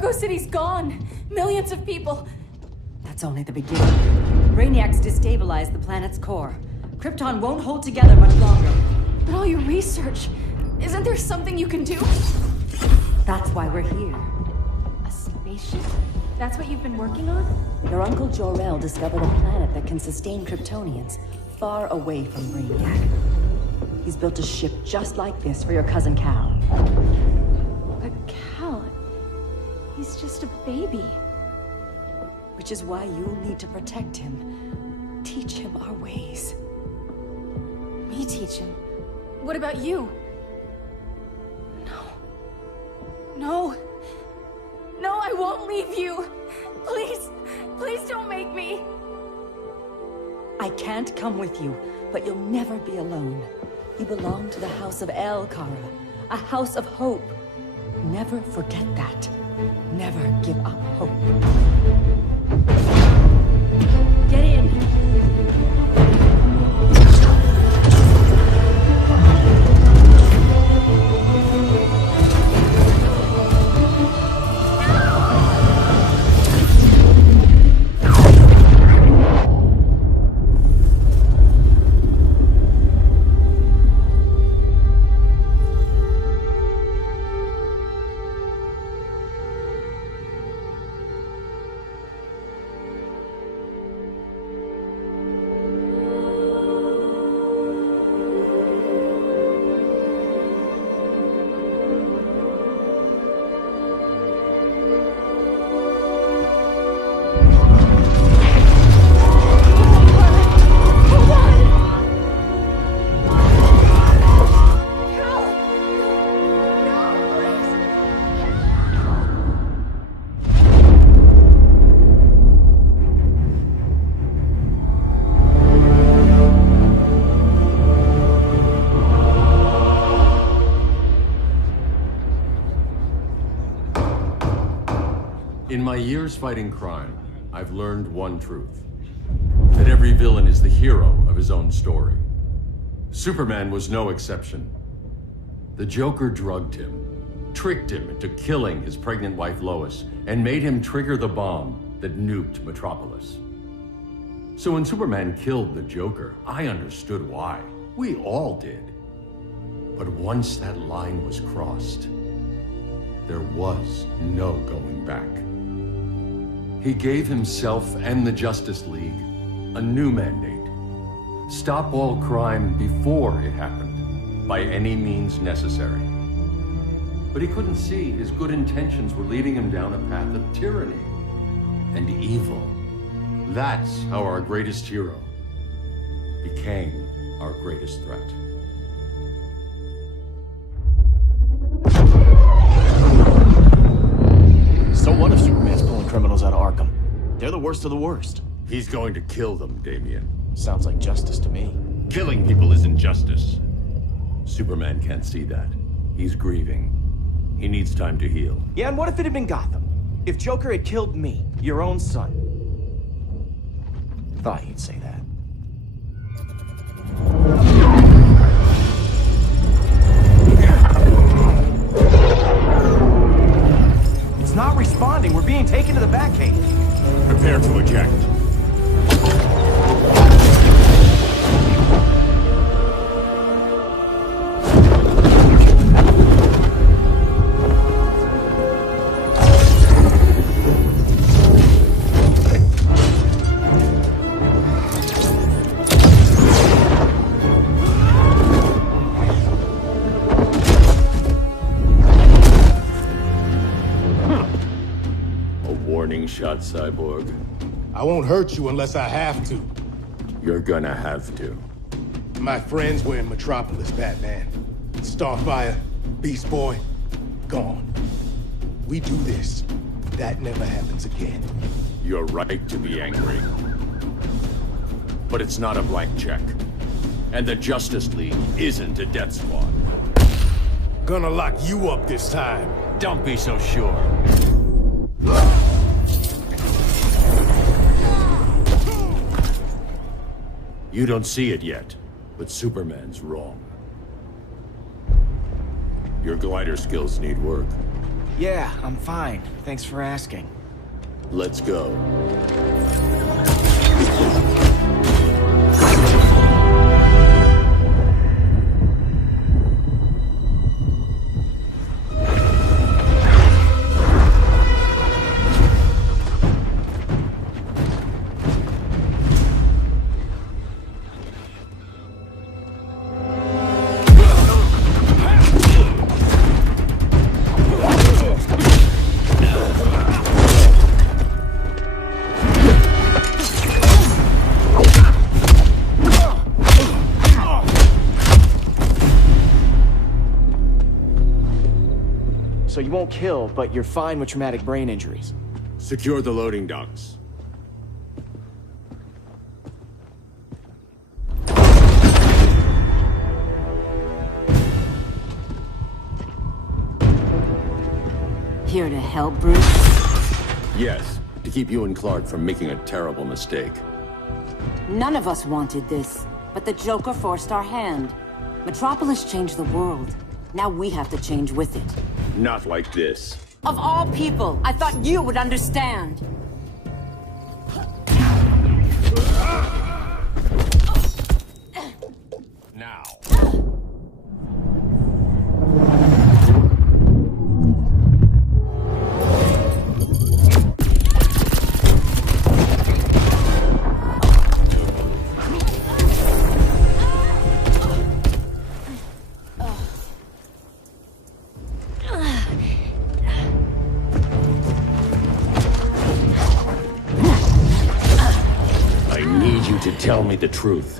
Argo City's gone. Millions of people. That's only the beginning. Brainiac's destabilized the planet's core. Krypton won't hold together much longer. But all your research, isn't there something you can do? That's why we're here. A spaceship? That's what you've been working on? Your Uncle Jor-El discovered a planet that can sustain Kryptonians, far away from Brainiac. He's built a ship just like this for your cousin Cal. But Cal... he's just a baby. Which is why you'll need to protect him. Teach him our ways. Me teach him? What about you? No. No, I won't leave you. Please, please don't make me. I can't come with you, but you'll never be alone. You belong to the House of El, Kara. A house of hope. Never forget that. Never give up hope. Get in! In my years fighting crime, I've learned one truth. That every villain is the hero of his own story. Superman was no exception. The Joker drugged him, tricked him into killing his pregnant wife Lois, and made him trigger the bomb that nuked Metropolis. So when Superman killed the Joker, I understood why. We all did. But once that line was crossed, there was no going back. He gave himself and the Justice League a new mandate. Stop all crime before it happened, by any means necessary. But he couldn't see his good intentions were leading him down a path of tyranny and evil. That's how our greatest hero became our greatest threat. So what if Superman's pulling criminals out of Arkham? They're the worst of the worst. He's going to kill them, Damian. Sounds like justice to me. Killing people isn't justice. Superman can't see that. He's grieving. He needs time to heal. Yeah, and what if it had been Gotham? If Joker had killed me, your own son? Thought you'd say that. It's not responding. We're being taken to the Batcave. Prepare to eject. Shot, Cyborg. I won't hurt you unless I have to. You're gonna have to. My friends were in Metropolis, Batman. Starfire, Beast Boy, gone. We do this. That never happens again. You're right to be angry. But it's not a blank check. And the Justice League isn't a death squad. Gonna lock you up this time. Don't be so sure. You don't see it yet, but Superman's wrong. Your glider skills need work. Yeah, I'm fine. Thanks for asking. Let's go. So you won't kill, but you're fine with traumatic brain injuries. Secure the loading docks. Here to help, Bruce? Yes, to keep you and Clark from making a terrible mistake. None of us wanted this, but the Joker forced our hand. Metropolis changed the world. Now we have to change with it. Not like this. Of all people, I thought you would understand. Now. To tell me the truth.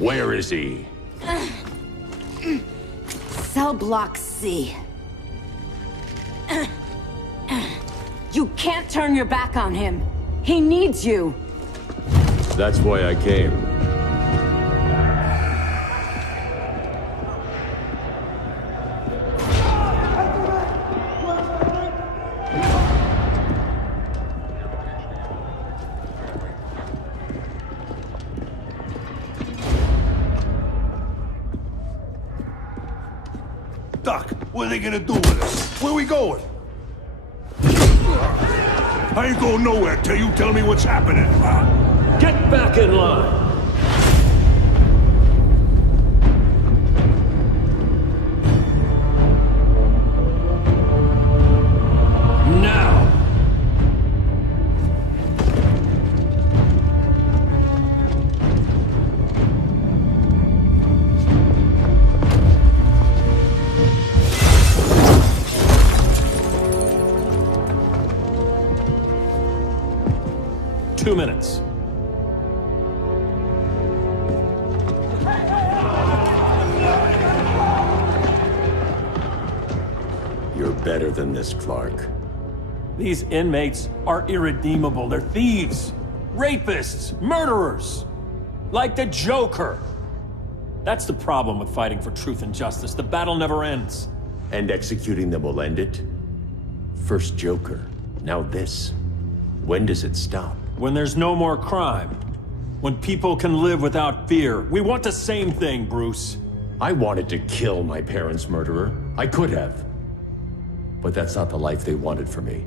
Where is he? Cell Block C. You can't turn your back on him. He needs you. That's why I came. Doc, what are they gonna do with us? Where we going? I ain't going nowhere till you tell me what's happening. Get back in line! Now! Two minutes. You're better than this, Clark. These inmates are irredeemable. They're thieves, rapists, murderers. Like the Joker. That's the problem with fighting for truth and justice. The battle never ends. And executing them will end it? First Joker, now this. When does it stop? When there's no more crime. When people can live without fear. We want the same thing, Bruce. I wanted to kill my parents' murderer. I could have. But that's not the life they wanted for me.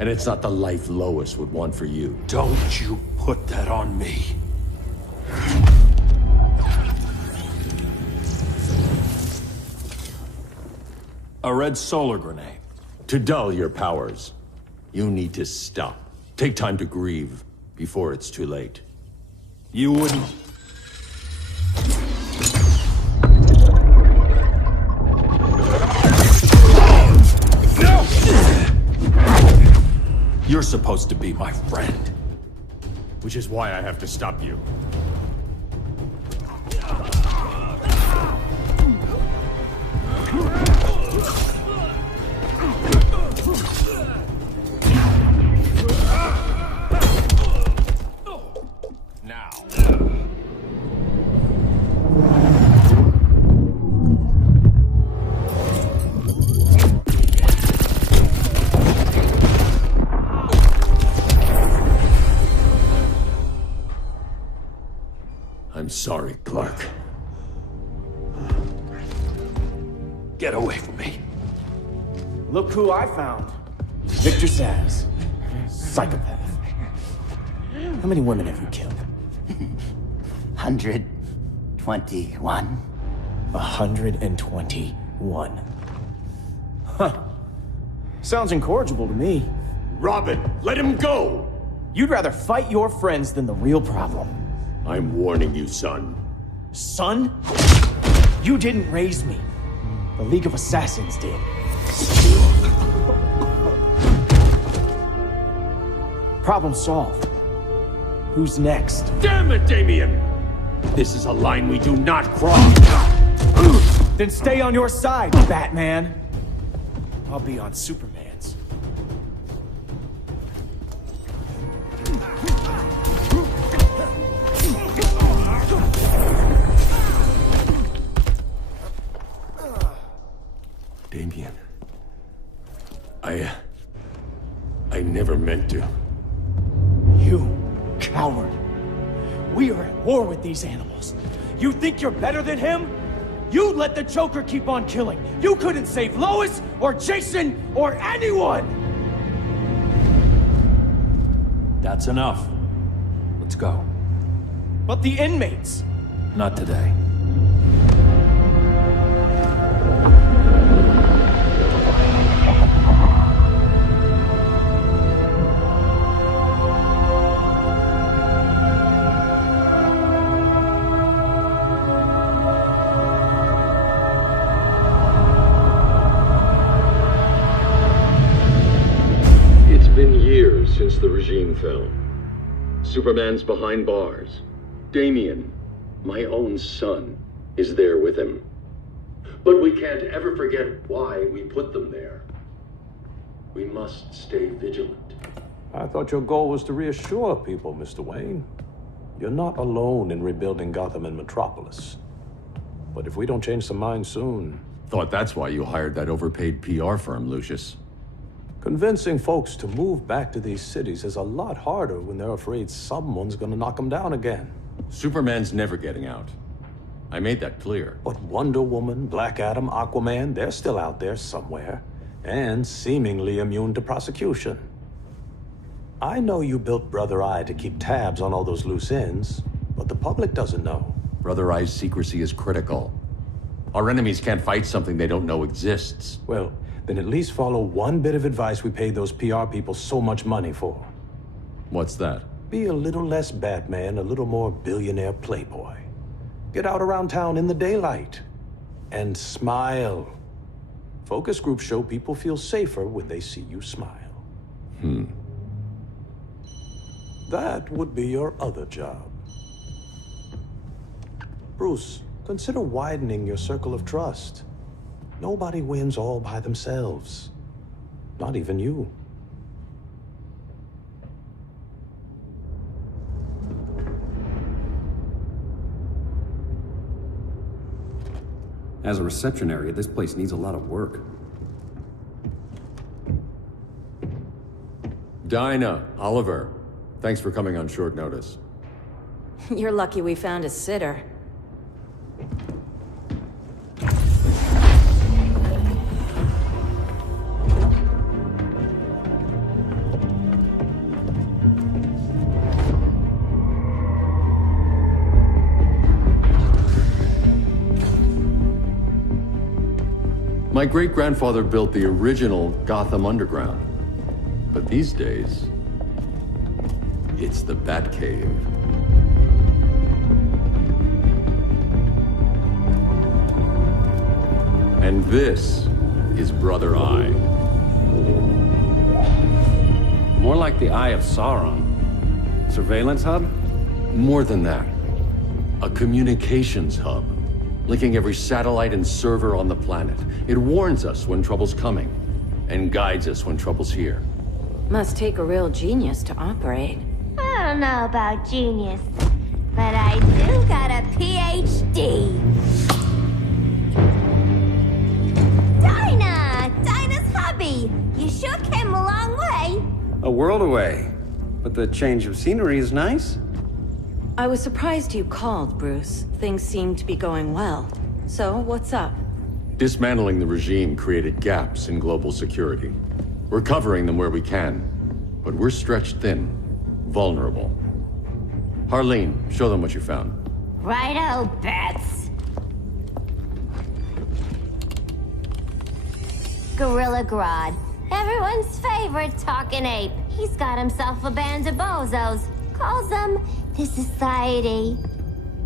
And it's not the life Lois would want for you. Don't you put that on me. A red solar grenade. To dull your powers, you need to stop. Take time to grieve before it's too late. You wouldn't... No! You're supposed to be my friend. Which is why I have to stop you. I'm sorry, Clark. Get away from me. Look who I found. Victor Zsasz. Psychopath. How many women have you killed? 121. 121. Huh. Sounds incorrigible to me. Robin, let him go! You'd rather fight your friends than the real problem. I'm warning you, son. Son? You didn't raise me. The League of Assassins did. Problem solved. Who's next? Damn it, Damien! This is a line we do not cross! Then stay on your side, Batman. I'll be on Superman's. Damien. I never meant to. You coward. We are at war with these animals. You think you're better than him? You let the Joker keep on killing. You couldn't save Lois, or Jason, or anyone! That's enough. Let's go. But the inmates! Not today. Since the regime fell. Superman's behind bars. Damien, my own son, is there with him. But we can't ever forget why we put them there. We must stay vigilant. I thought your goal was to reassure people, Mr. Wayne. You're not alone in rebuilding Gotham and Metropolis. But if we don't change some minds soon... Thought that's why you hired that overpaid PR firm, Lucius. Convincing folks to move back to these cities is a lot harder when they're afraid someone's gonna knock them down again. Superman's never getting out. I made that clear. But Wonder Woman, Black Adam, Aquaman, they're still out there somewhere. And seemingly immune to prosecution. I know you built Brother Eye to keep tabs on all those loose ends, but the public doesn't know. Brother Eye's secrecy is critical. Our enemies can't fight something they don't know exists. Well, then at least follow one bit of advice we paid those PR people so much money for. What's that? Be a little less Batman, a little more billionaire playboy. Get out around town in the daylight. And smile. Focus groups show people feel safer when they see you smile. That would be your other job. Bruce, consider widening your circle of trust. Nobody wins all by themselves. Not even you. As a reception area, this place needs a lot of work. Dinah, Oliver, thanks for coming on short notice. You're lucky we found a sitter. My great-grandfather built the original Gotham Underground. But these days, it's the Batcave. And this is Brother Eye. More like the Eye of Sauron. Surveillance hub? More than that. A communications hub. Linking every satellite and server on the planet. It warns us when trouble's coming, and guides us when trouble's here. Must take a real genius to operate. I don't know about genius, but I do got a PhD. Dinah's hubby. You sure came a long way. A world away. But the change of scenery is nice. I was surprised you called, Bruce. Things seem to be going well. So, what's up? Dismantling the regime created gaps in global security. We're covering them where we can, but we're stretched thin, vulnerable. Harleen, show them what you found. Righto, Bats. Gorilla Grodd. Everyone's favorite talking ape. He's got himself a band of bozos. Calls them the Society.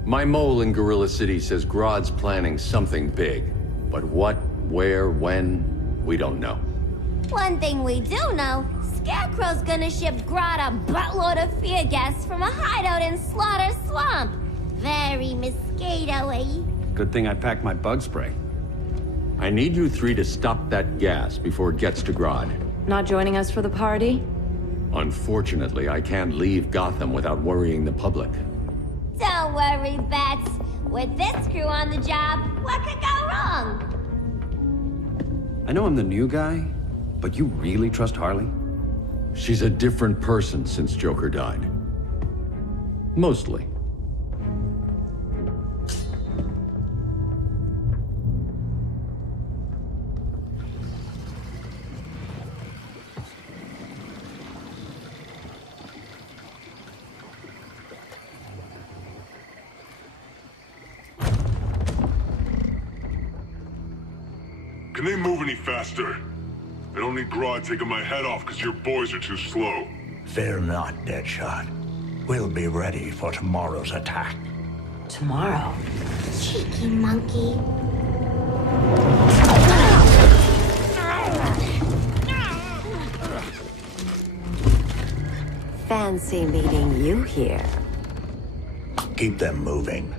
My mole in Gorilla City says Grodd's planning something big. But what, where, when, we don't know. One thing we do know, Scarecrow's gonna ship Grodd a buttload of fear gas from a hideout in Slaughter Swamp. Very mosquito-y. Good thing I packed my bug spray. I need you three to stop that gas before it gets to Grodd. Not joining us for the party? Unfortunately, I can't leave Gotham without worrying the public. Don't worry, Bats. With this crew on the job, what could go wrong? I know I'm the new guy, but you really trust Harley? She's a different person since Joker died. Mostly. Can they move any faster? I don't need Grodd taking my head off because your boys are too slow. Fear not, Deadshot. We'll be ready for tomorrow's attack. Tomorrow? Cheeky monkey. Fancy meeting you here. Keep them moving.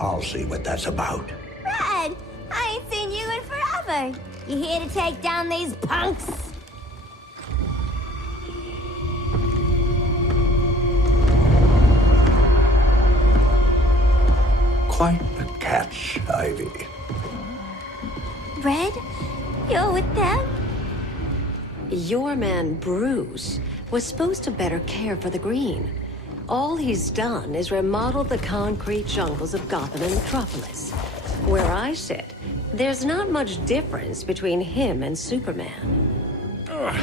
I'll see what that's about. Red, I ain't seen you in forever. You here to take down these punks? Quite the catch, Ivy. Red, you're with them? Your man, Bruce, was supposed to better care for the Green. All he's done is remodel the concrete jungles of Gotham and Metropolis. Where I sit, there's not much difference between him and Superman. Ugh.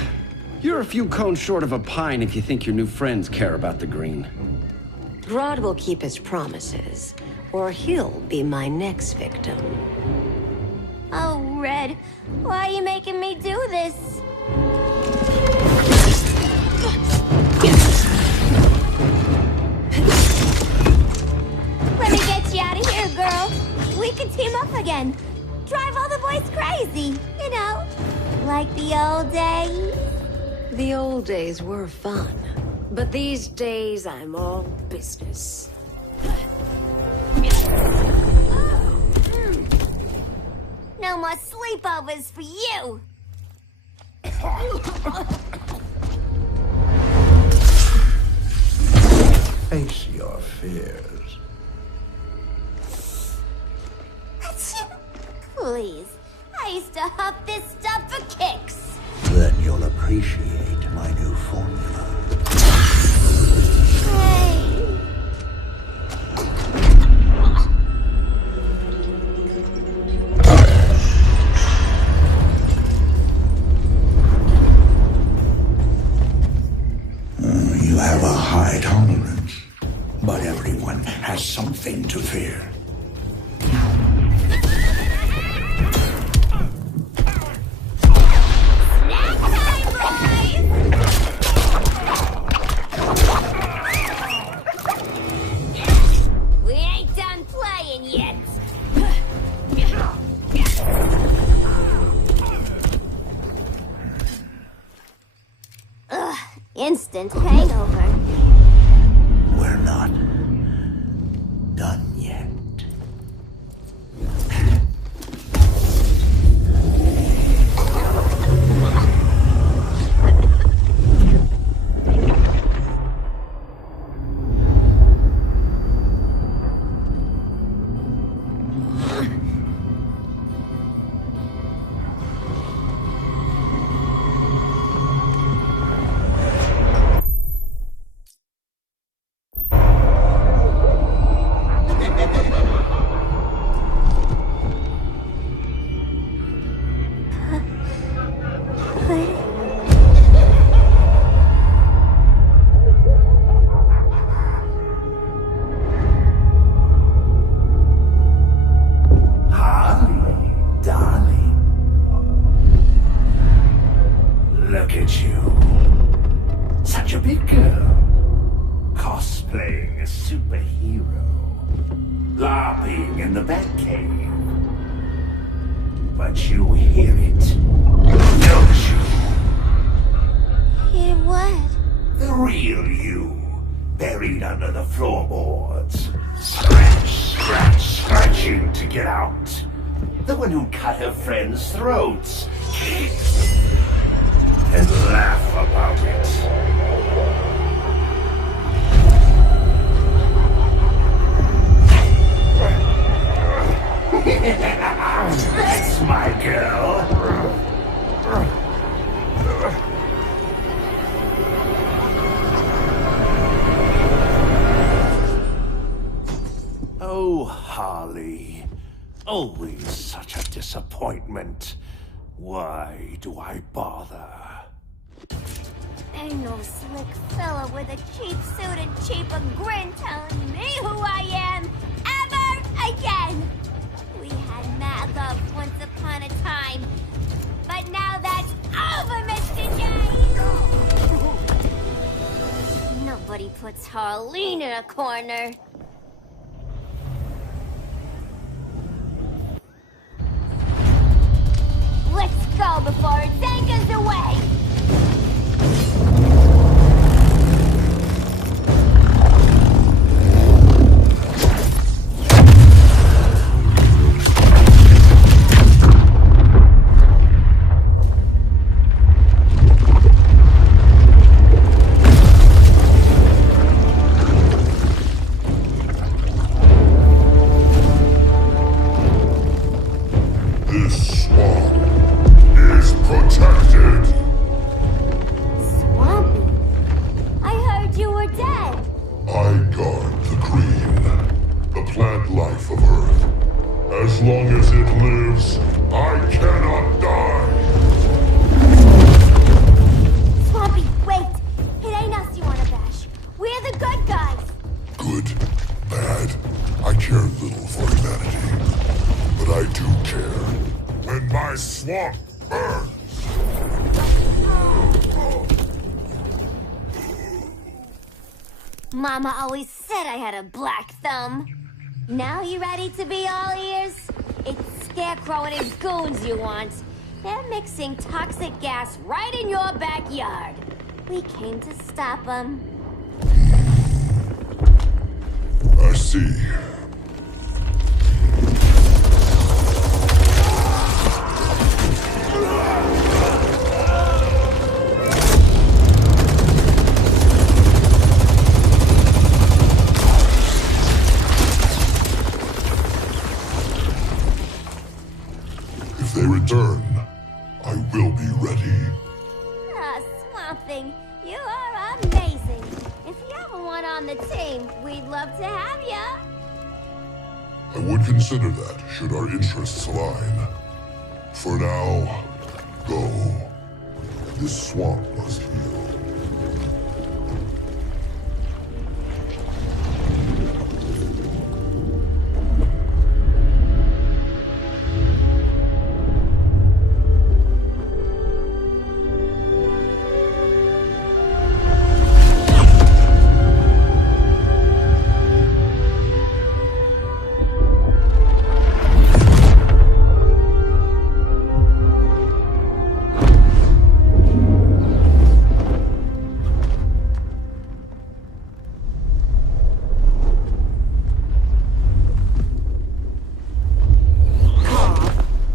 You're a few cones short of a pine if you think your new friends care about the Green. Grodd will keep his promises, or he'll be my next victim. Oh, Red, why are you making me do this? Let me get you out of here, girl. We can team up again. Drive all the boys crazy, you know, like the old days. The old days were fun, but these days I'm all business. No more sleepovers for you. Face your fears. Please, I used to huff this stuff for kicks. Then you'll appreciate my new formula. Hey. You have a high tolerance, but everyone has something to fear. We ain't done playing yet. Ugh, instant hangover. We're not done yet. LARPing in the Batcave. But you hear it, don't you? Hear what? The real you, buried under the floorboards. Scratching to get out. The one who cut her friends' throats. And laugh about it. That's my girl. Oh, Harley. Always such a disappointment. Why do I bother? Ain't no slick fella with a cheap suit and cheaper grin telling me who I am ever again. We had mad love once upon a time, but now that's over, Mr. J. Nobody puts Harleen in a corner. Let's go before it anchors away! This swamp is protected. Swampy? I heard you were dead. I guard the green, the plant life of Earth. As long as it lives, I cannot die. Swampy, wait! It ain't us you wanna bash. We're the good guys. Good, bad, I care little for humanity. But I do care. When my swamp burns! Mama always said I had a black thumb. Now you ready to be all ears? It's Scarecrow and his goons you want. They're mixing toxic gas right in your backyard. We came to stop them. I see. If they return, I will be ready. Ah, Swamp Thing, you are amazing. If you ever want on the team, we'd love to have ya. I would consider that, should our interests align. For now, go. This swamp must heal.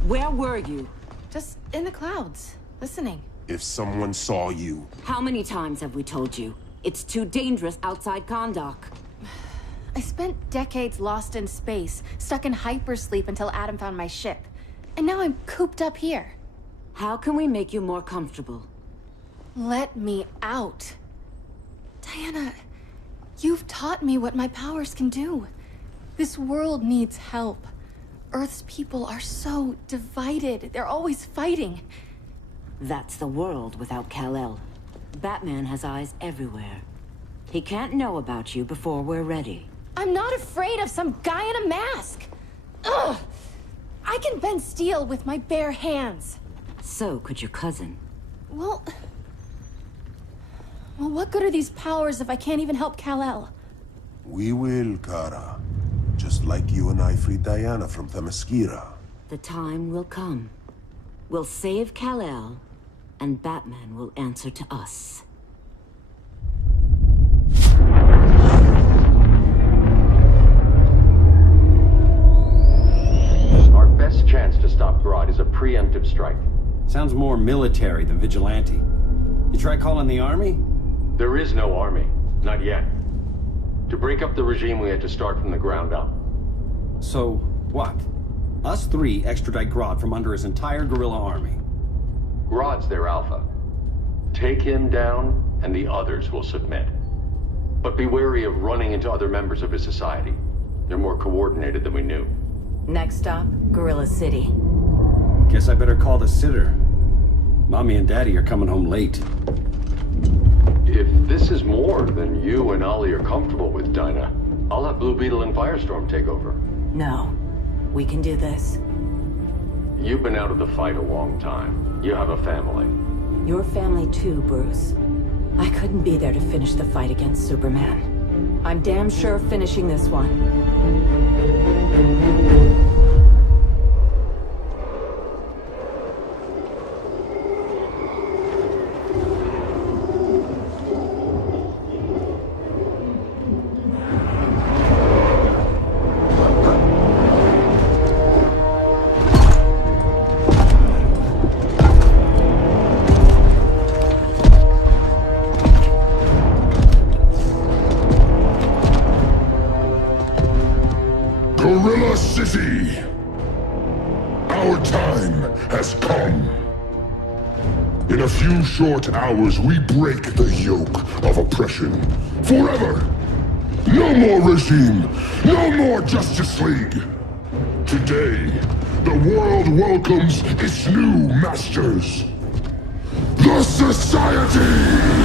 Where were you? Just in the clouds, listening. If someone saw you... How many times have we told you? It's too dangerous outside Kahndaq. I spent decades lost in space, stuck in hypersleep until Adam found my ship. And now I'm cooped up here. How can we make you more comfortable? Let me out. Diana, you've taught me what my powers can do. This world needs help. Earth's people are so divided. They're always fighting. That's the world without Kal-El. Batman has eyes everywhere. He can't know about you before we're ready. I'm not afraid of some guy in a mask. Ugh! I can bend steel with my bare hands. So could your cousin. Well, what good are these powers if I can't even help Kal-El? We will, Kara. Just like you and I freed Diana from Themyscira. The time will come. We'll save Kal-El, and Batman will answer to us. Our best chance to stop Grodd is a preemptive strike. Sounds more military than vigilante. You try calling the army? There is no army. Not yet. To break up the regime, we had to start from the ground up. So, what? Us three extradite Grodd from under his entire guerrilla army. Grodd's their alpha. Take him down, and the others will submit. But be wary of running into other members of his society. They're more coordinated than we knew. Next stop, Gorilla City. Guess I better call the sitter. Mommy and Daddy are coming home late. If this is more than you and Ollie are comfortable with, Dinah, I'll have Blue Beetle and Firestorm take over. No. We can do this. You've been out of the fight a long time. You have a family. Your family too, Bruce. I couldn't be there to finish the fight against Superman. I'm damn sure finishing this one. Gorilla City! Our time has come. In a few short hours, we break the yoke of oppression. Forever! No more regime! No more Justice League! Today, the world welcomes its new masters. The Society!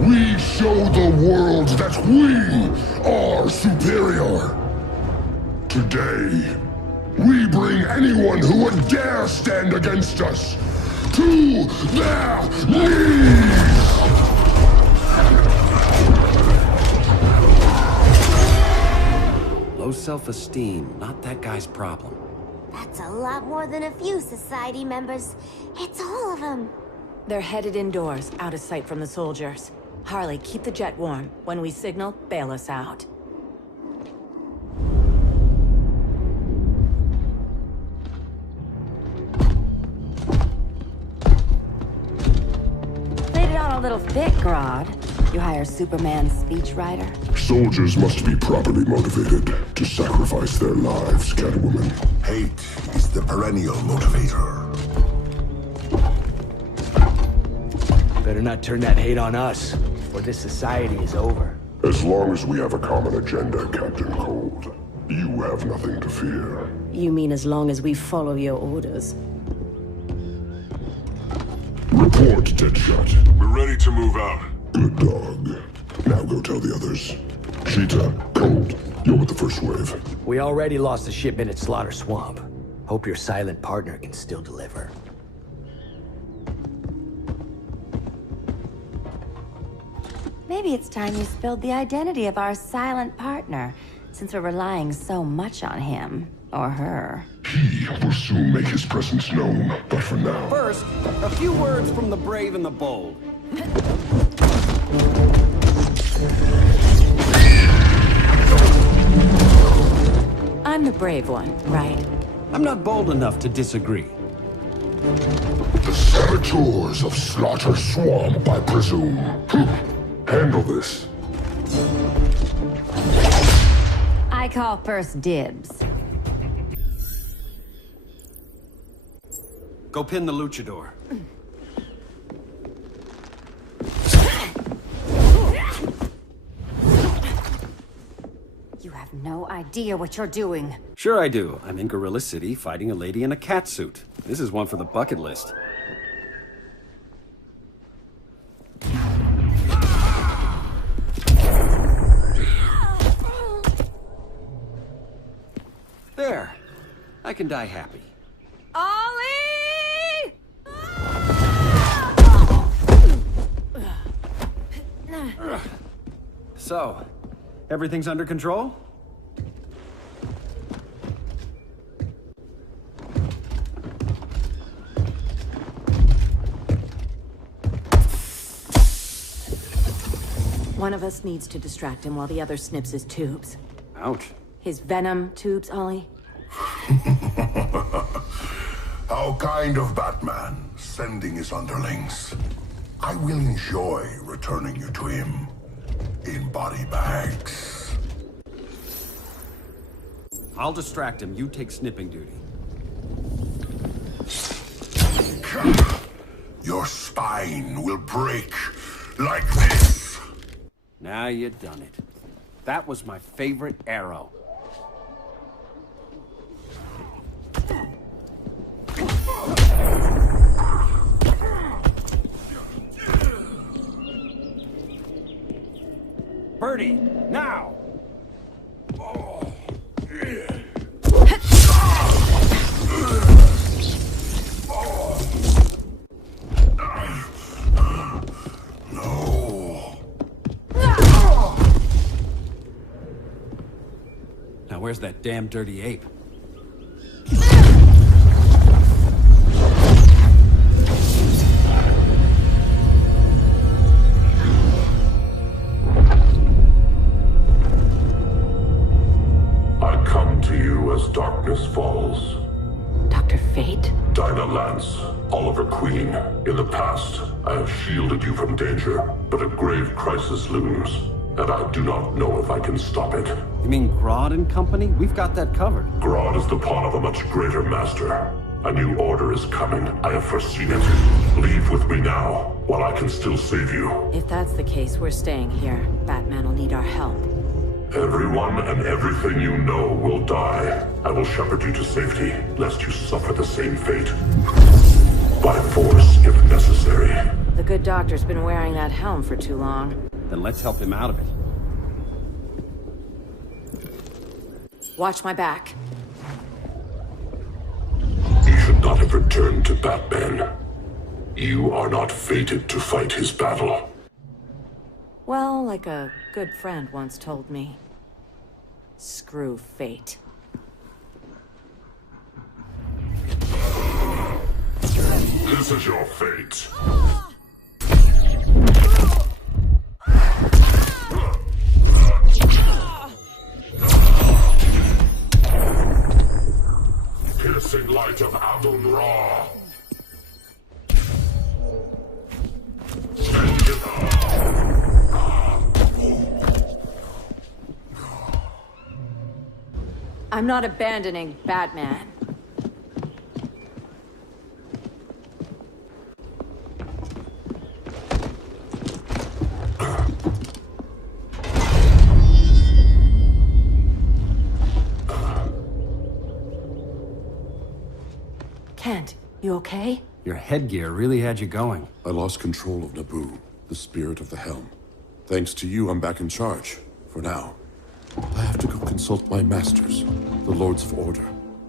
We show the world that we are superior. Today, we bring anyone who would dare stand against us to their knees! Low self-esteem, not that guy's problem. That's a lot more than a few Society members. It's all of them. They're headed indoors, out of sight from the soldiers. Harley, keep the jet warm. When we signal, bail us out. Played it on a little thick, Grodd. You hire Superman's speechwriter? Soldiers must be properly motivated to sacrifice their lives, Catwoman. Hate is the perennial motivator. Better not turn that hate on us, or this society is over. As long as we have a common agenda, Captain Cold, you have nothing to fear. You mean as long as we follow your orders? Report, Deadshot. We're ready to move out. Good dog. Now go tell the others. Cheetah, Cold, you're with the first wave. We already lost the shipment at Slaughter Swamp. Hope your silent partner can still deliver. Maybe it's time you spilled the identity of our silent partner, since we're relying so much on him. Or her. He will soon make his presence known, but for now... First, a few words from the brave and the bold. I'm the brave one, right? I'm not bold enough to disagree. The saboteurs of Slaughter Swamp, I presume. Handle this. I call first dibs. Go pin the luchador. You have no idea what you're doing. Sure I do. I'm in Gorilla City fighting a lady in a cat suit. This is one for the bucket list. There. I can die happy. Ollie! So, everything's under control? One of us needs to distract him while the other snips his tubes. Ouch. His venom tubes, Ollie? How kind of Batman, sending his underlings. I will enjoy returning you to him in body bags. I'll distract him. You take snipping duty. Your spine will break like this. Now you done it. That was my favorite arrow. Birdie, now! Now where's that damn dirty ape? I come to you as darkness falls. Dr. Fate? Dinah Lance, Oliver Queen. In the past, I have shielded you from danger, but a grave crisis looms, and I do not know if I can stop it. You mean Grodd and company? We've got that covered. Grodd is the pawn of a much greater master. A new order is coming. I have foreseen it. Leave with me now, while I can still save you. If that's the case, we're staying here. Batman will need our help. Everyone and everything you know will die. I will shepherd you to safety, lest you suffer the same fate. By force, if necessary. The good doctor's been wearing that helm for too long. Then let's help him out of it. Watch my back. You should not have returned to Batman. You are not fated to fight his battle. Well, like a good friend once told me. Screw fate. This is your fate. Piercing light of Adon-Ra. I'm not abandoning Batman. Kent, you okay? Your headgear really had you going. I lost control of Naboo, the spirit of the helm. Thanks to you, I'm back in charge. For now. I have to go consult my masters, the Lords of Order.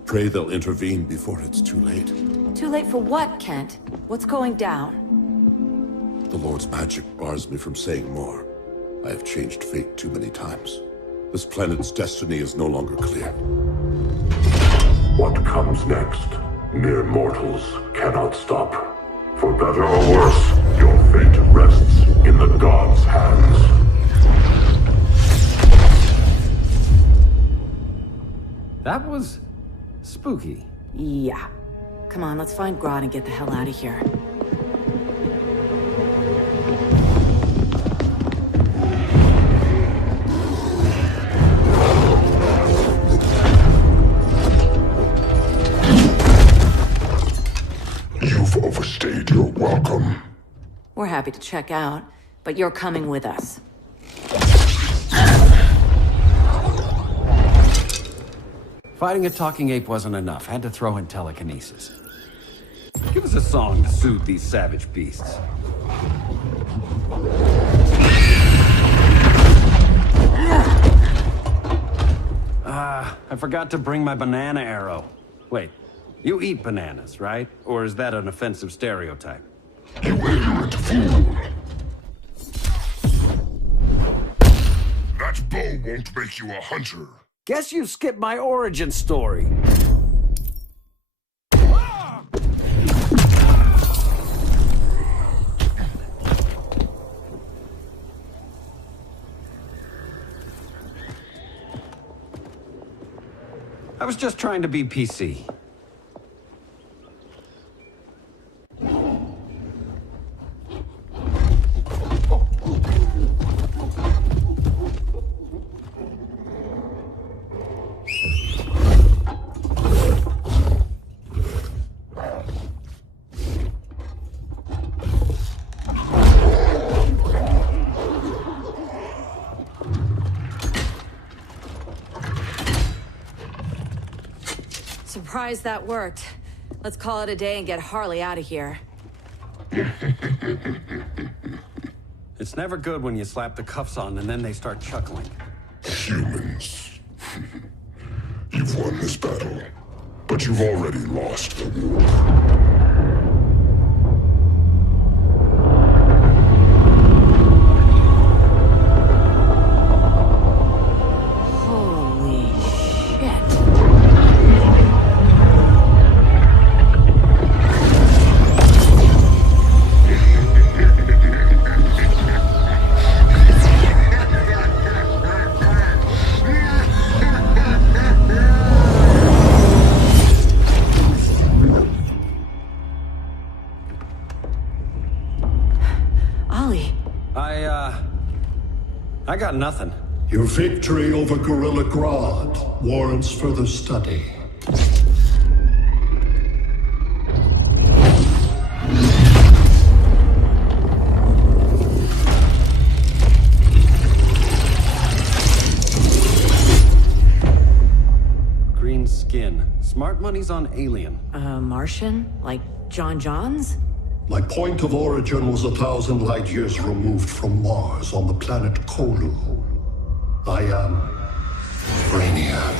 Pray they'll intervene before it's too late. Too late for what, Kent? What's going down? The Lord's magic bars me from saying more. I have changed fate too many times. This planet's destiny is no longer clear. What comes next, mere mortals cannot stop. For better or worse, your fate rests in the gods' hands. That was spooky. Yeah. Come on, let's find Grodd and get the hell out of here. You've overstayed your welcome. We're happy to check out, but you're coming with us. Fighting a talking ape wasn't enough. Had to throw in telekinesis. Give us a song to soothe these savage beasts. I forgot to bring my banana arrow. Wait, you eat bananas, right? Or is that an offensive stereotype? You ignorant fool! That bow won't make you a hunter. Guess you skipped my origin story. I was just trying to be PC. Surprised that worked. Let's call it a day and get Harley out of here. It's never good when you slap the cuffs on and then they start chuckling. Humans. You've won this battle, but you've already lost the war. I got nothing. Your victory over Gorilla Grodd warrants further study. Green skin. Smart money's on alien. Martian? Like John Johns? My point of origin was 1,000 light years removed from Mars on the planet Kolu. I am Brainiac.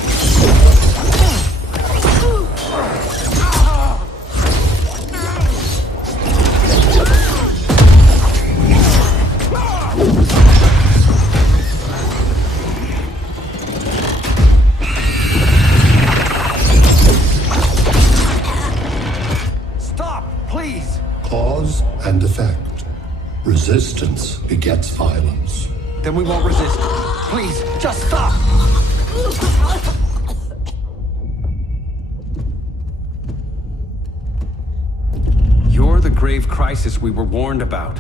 Stop, please! Cause and effect. Resistance begets violence. Then we won't resist. Please, just stop! You're the grave crisis we were warned about.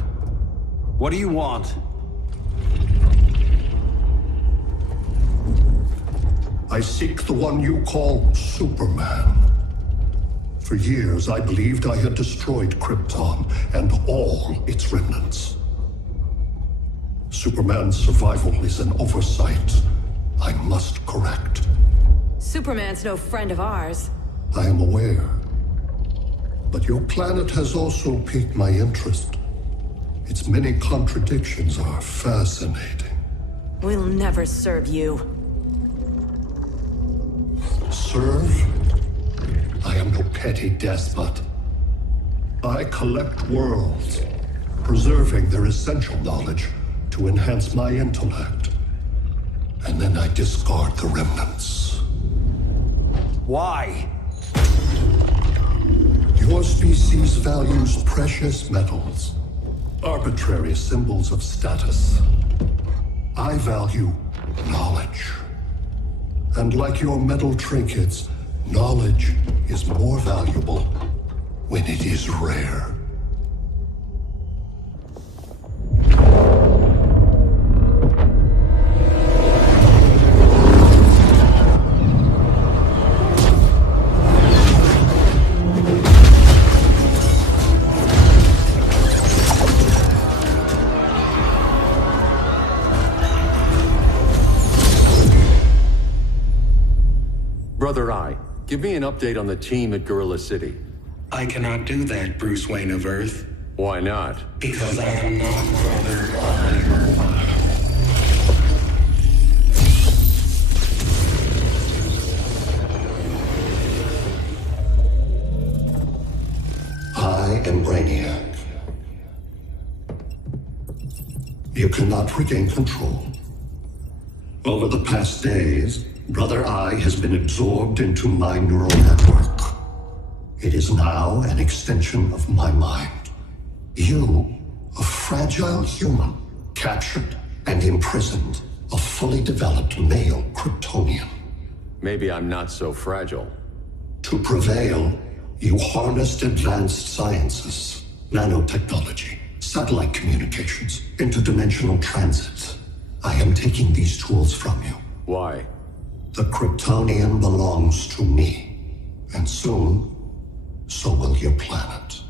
What do you want? I seek the one you call Superman. For years, I believed I had destroyed Krypton and all its remnants. Superman's survival is an oversight I must correct. Superman's no friend of ours. I am aware. But your planet has also piqued my interest. Its many contradictions are fascinating. We'll never serve you. Serve? I am no petty despot. I collect worlds, preserving their essential knowledge to enhance my intellect. And then I discard the remnants. Why? Your species values precious metals, arbitrary symbols of status. I value knowledge. And like your metal trinkets, knowledge is more valuable when it is rare. Brother Eye, give me an update on the team at Gorilla City. I cannot do that, Bruce Wayne of Earth. Why not? Because I am not Brother Eye. cannot regain control. Over the past days, Brother Eye has been absorbed into my neural network. It is now an extension of my mind. You, a fragile human, captured and imprisoned a fully developed male Kryptonian. Maybe I'm not so fragile. To prevail, you harnessed advanced sciences, nanotechnology, satellite communications, interdimensional transit. I am taking these tools from you. Why? The Kryptonian belongs to me, and soon, so will your planet.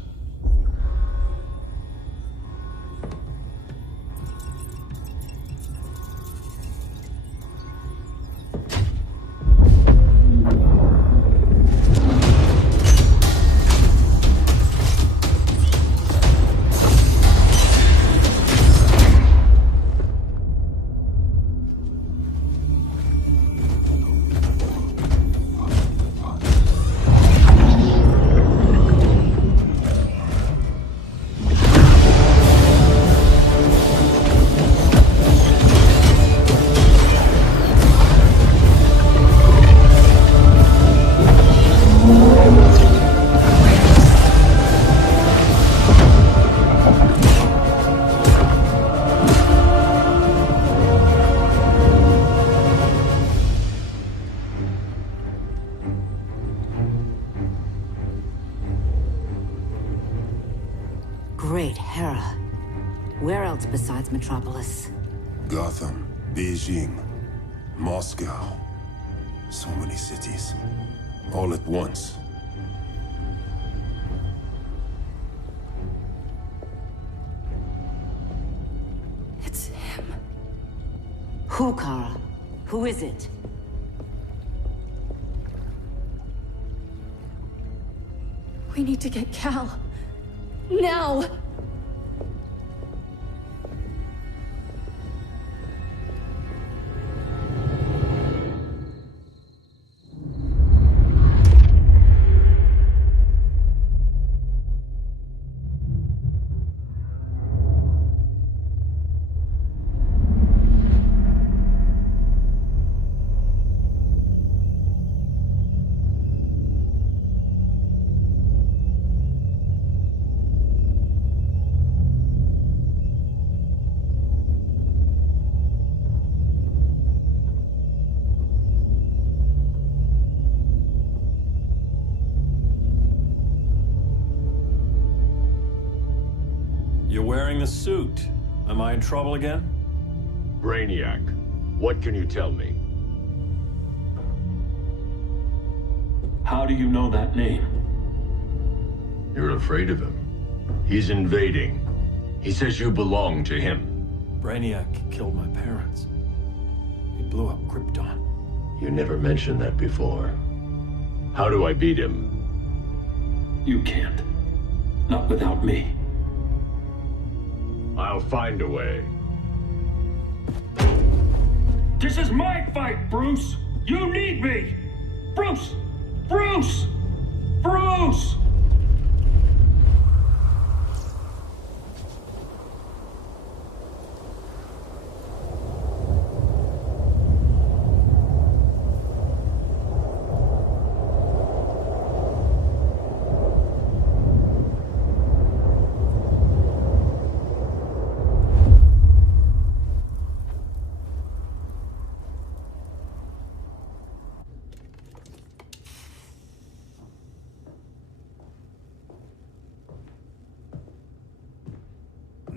Great Hera. Where else besides Metropolis? Gotham, Beijing, Moscow. So many cities. All at once. It's him. Who, Kara? Who is it? We need to get Cal. Now! You're wearing the suit. Am I in trouble again? Brainiac, what can you tell me? How do you know that name? You're afraid of him. He's invading. He says you belong to him. Brainiac killed my parents. He blew up Krypton. You never mentioned that before. How do I beat him? You can't. Not without me. I'll find a way. This is my fight, Bruce! You need me! Bruce! Bruce! Bruce!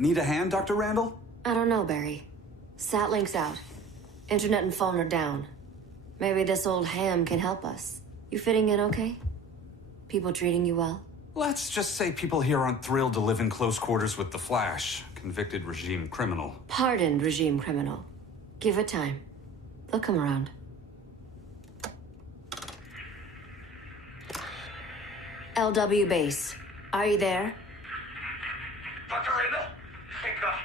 Need a hand, Dr. Randall? I don't know, Barry. Satlink's out. Internet and phone are down. Maybe this old ham can help us. You fitting in okay? People treating you well? Let's just say people here aren't thrilled to live in close quarters with the Flash, convicted regime criminal. Pardoned regime criminal. Give it time. They'll come around. LW base. Are you there? Dr. Randall? Thank God.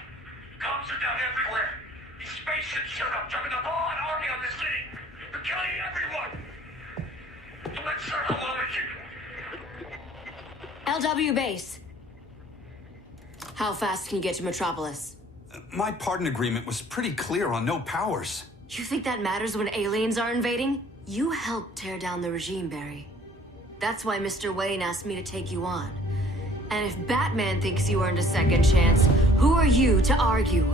Comms are down everywhere. These spaceships showed up, dumping a ball and army on this city. They're killing everyone. So let's start a long LW base. How fast can you get to Metropolis? my pardon agreement was pretty clear on no powers. You think that matters when aliens are invading? You helped tear down the regime, Barry. That's why Mr. Wayne asked me to take you on. And if Batman thinks you earned a second chance, who are you to argue?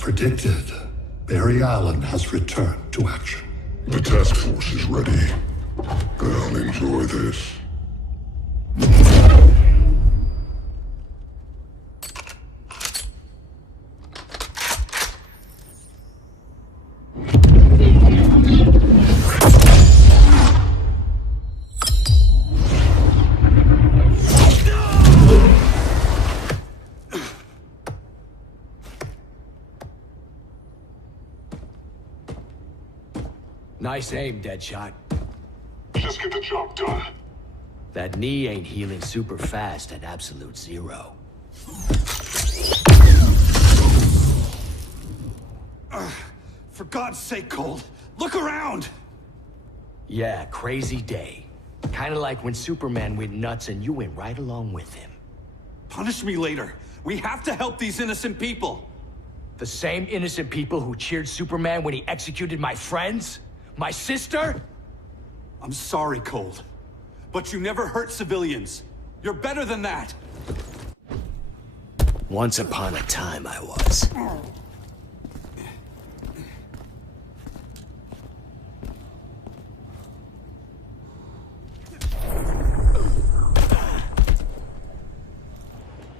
Predicted, Barry Allen has returned to action. The task force is ready. I'll enjoy this. Nice aim, Deadshot. Just get the job done. That knee ain't healing super fast at absolute zero. For God's sake, Cold, look around! Yeah, crazy day. Kinda like when Superman went nuts and you went right along with him. Punish me later. We have to help these innocent people. The same innocent people who cheered Superman when he executed my friends? My sister? I'm sorry, Cold. But you never hurt civilians. You're better than that. Once upon a time, I was.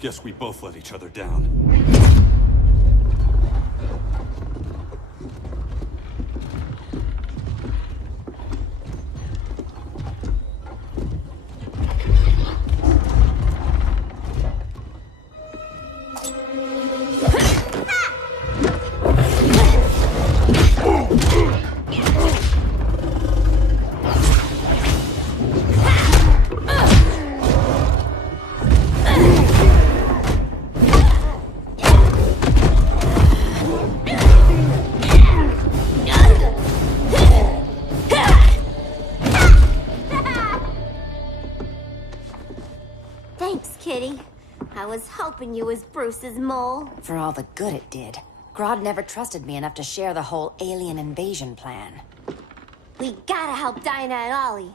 Guess we both let each other down. I was hoping you was Bruce's mole. For all the good it did. Grodd never trusted me enough to share the whole alien invasion plan. We gotta help Dinah and Ollie.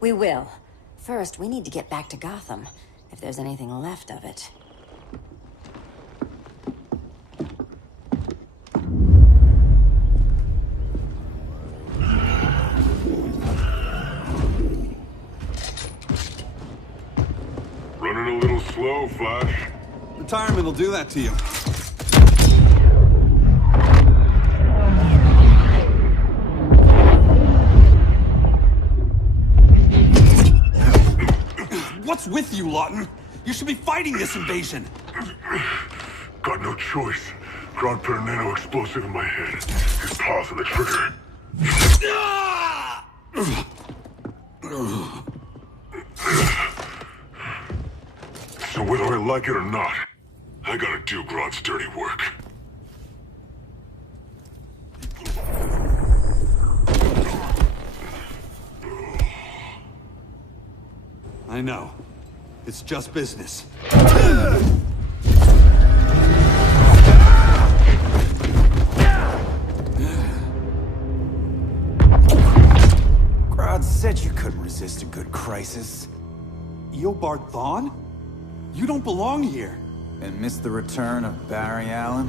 We will. First, we need to get back to Gotham, if there's anything left of it. Running a little slow, Flash. Retirement will do that to you. What's with you, Lawton? You should be fighting this invasion. Got no choice. Grodd put a nano-explosive in my head. His paws on the trigger. So whether I like it or not, I gotta do Grodd's dirty work. I know. It's just business. Grodd said you couldn't resist a good crisis. Eobard Thawne? You don't belong here. And miss the return of Barry Allen?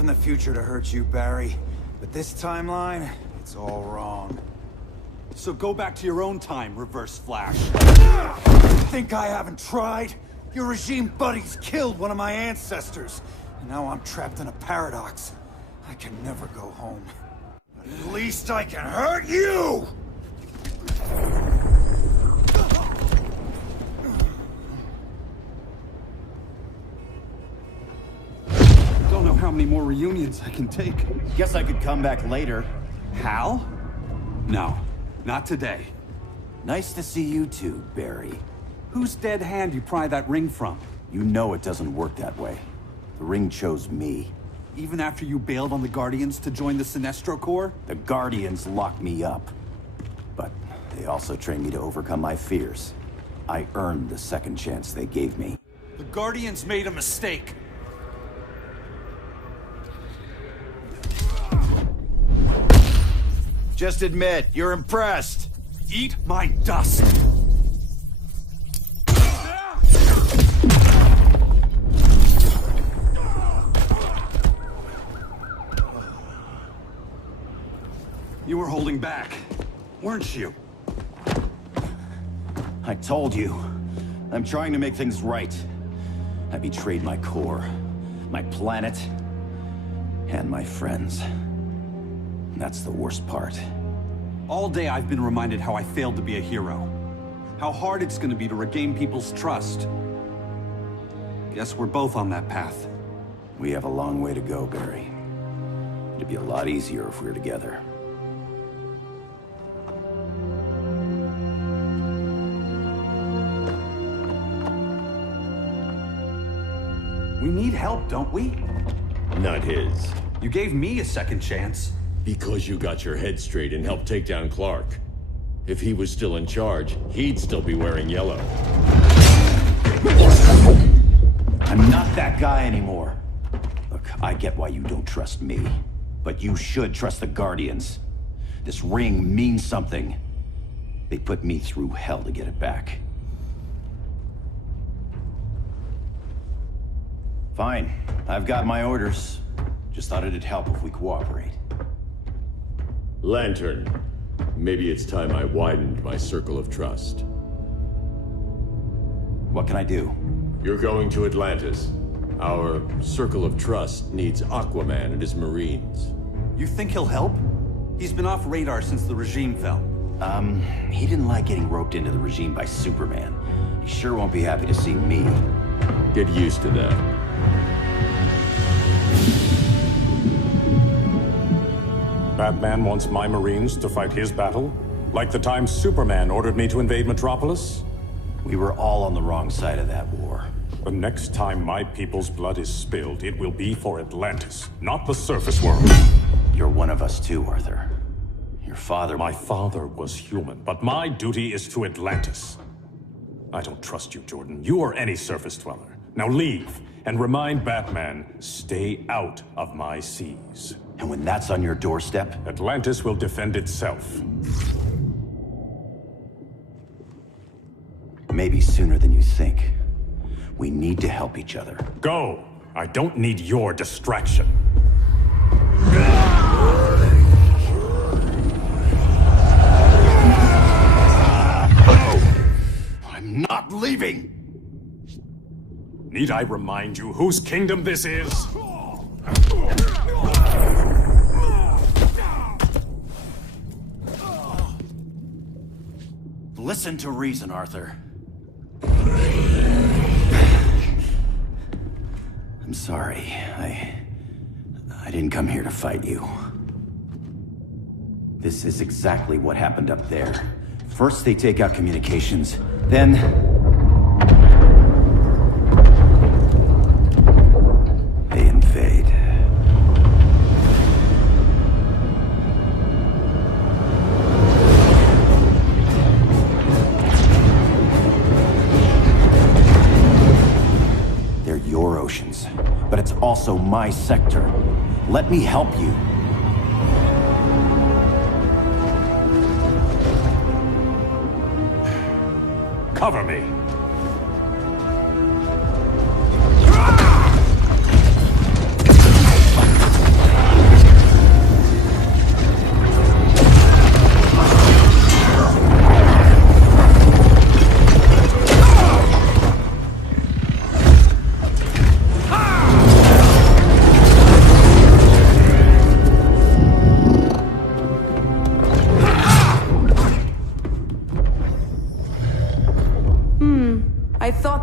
from the future to hurt you, Barry. But this timeline, it's all wrong. So go back to your own time, Reverse Flash. Think I haven't tried? Your regime buddies killed one of my ancestors. And now I'm trapped in a paradox. I can never go home. But at least I can hurt you! Don't know how many more reunions I can take. Guess I could come back later. Hal? No, not today. Nice to see you too, Barry. Whose dead hand you pry that ring from? You know it doesn't work that way. The ring chose me. Even after you bailed on the Guardians to join the Sinestro Corps? The Guardians locked me up. But they also trained me to overcome my fears. I earned the second chance they gave me. The Guardians made a mistake. Just admit, you're impressed. Eat my dust! You were holding back, weren't you? I told you. I'm trying to make things right. I betrayed my core, my planet, and my friends. That's the worst part. All day I've been reminded how I failed to be a hero. How hard it's gonna be to regain people's trust. Guess we're both on that path. We have a long way to go, Barry. It'd be a lot easier if we were together. We need help, don't we? Not his. You gave me a second chance. Because you got your head straight and helped take down Clark. If he was still in charge, he'd still be wearing yellow. I'm not that guy anymore. Look, I get why you don't trust me. But you should trust the Guardians. This ring means something. They put me through hell to get it back. Fine. I've got my orders. Just thought it'd help if we cooperate. Lantern. Maybe it's time I widened my circle of trust. What can I do? You're going to Atlantis. Our circle of trust needs Aquaman and his Marines. You think he'll help? He's been off radar since the regime fell. He didn't like getting roped into the regime by Superman. He sure won't be happy to see me. Get used to that. Batman wants my Marines to fight his battle? Like the time Superman ordered me to invade Metropolis? We were all on the wrong side of that war. The next time my people's blood is spilled, it will be for Atlantis, not the surface world. You're one of us too, Arthur. Your father... My father was human, but my duty is to Atlantis. I don't trust you, Jordan. You or any surface dweller. Now leave, and remind Batman, stay out of my seas. And when that's on your doorstep? Atlantis will defend itself. Maybe sooner than you think. We need to help each other. Go! I don't need your distraction. I'm not leaving! Need I remind you whose kingdom this is? Listen to reason, Arthur. I'm sorry. I didn't come here to fight you. This is exactly what happened up there. First they take out communications, then... they invade. They're your oceans, but it's also my sector. Let me help you. Cover me.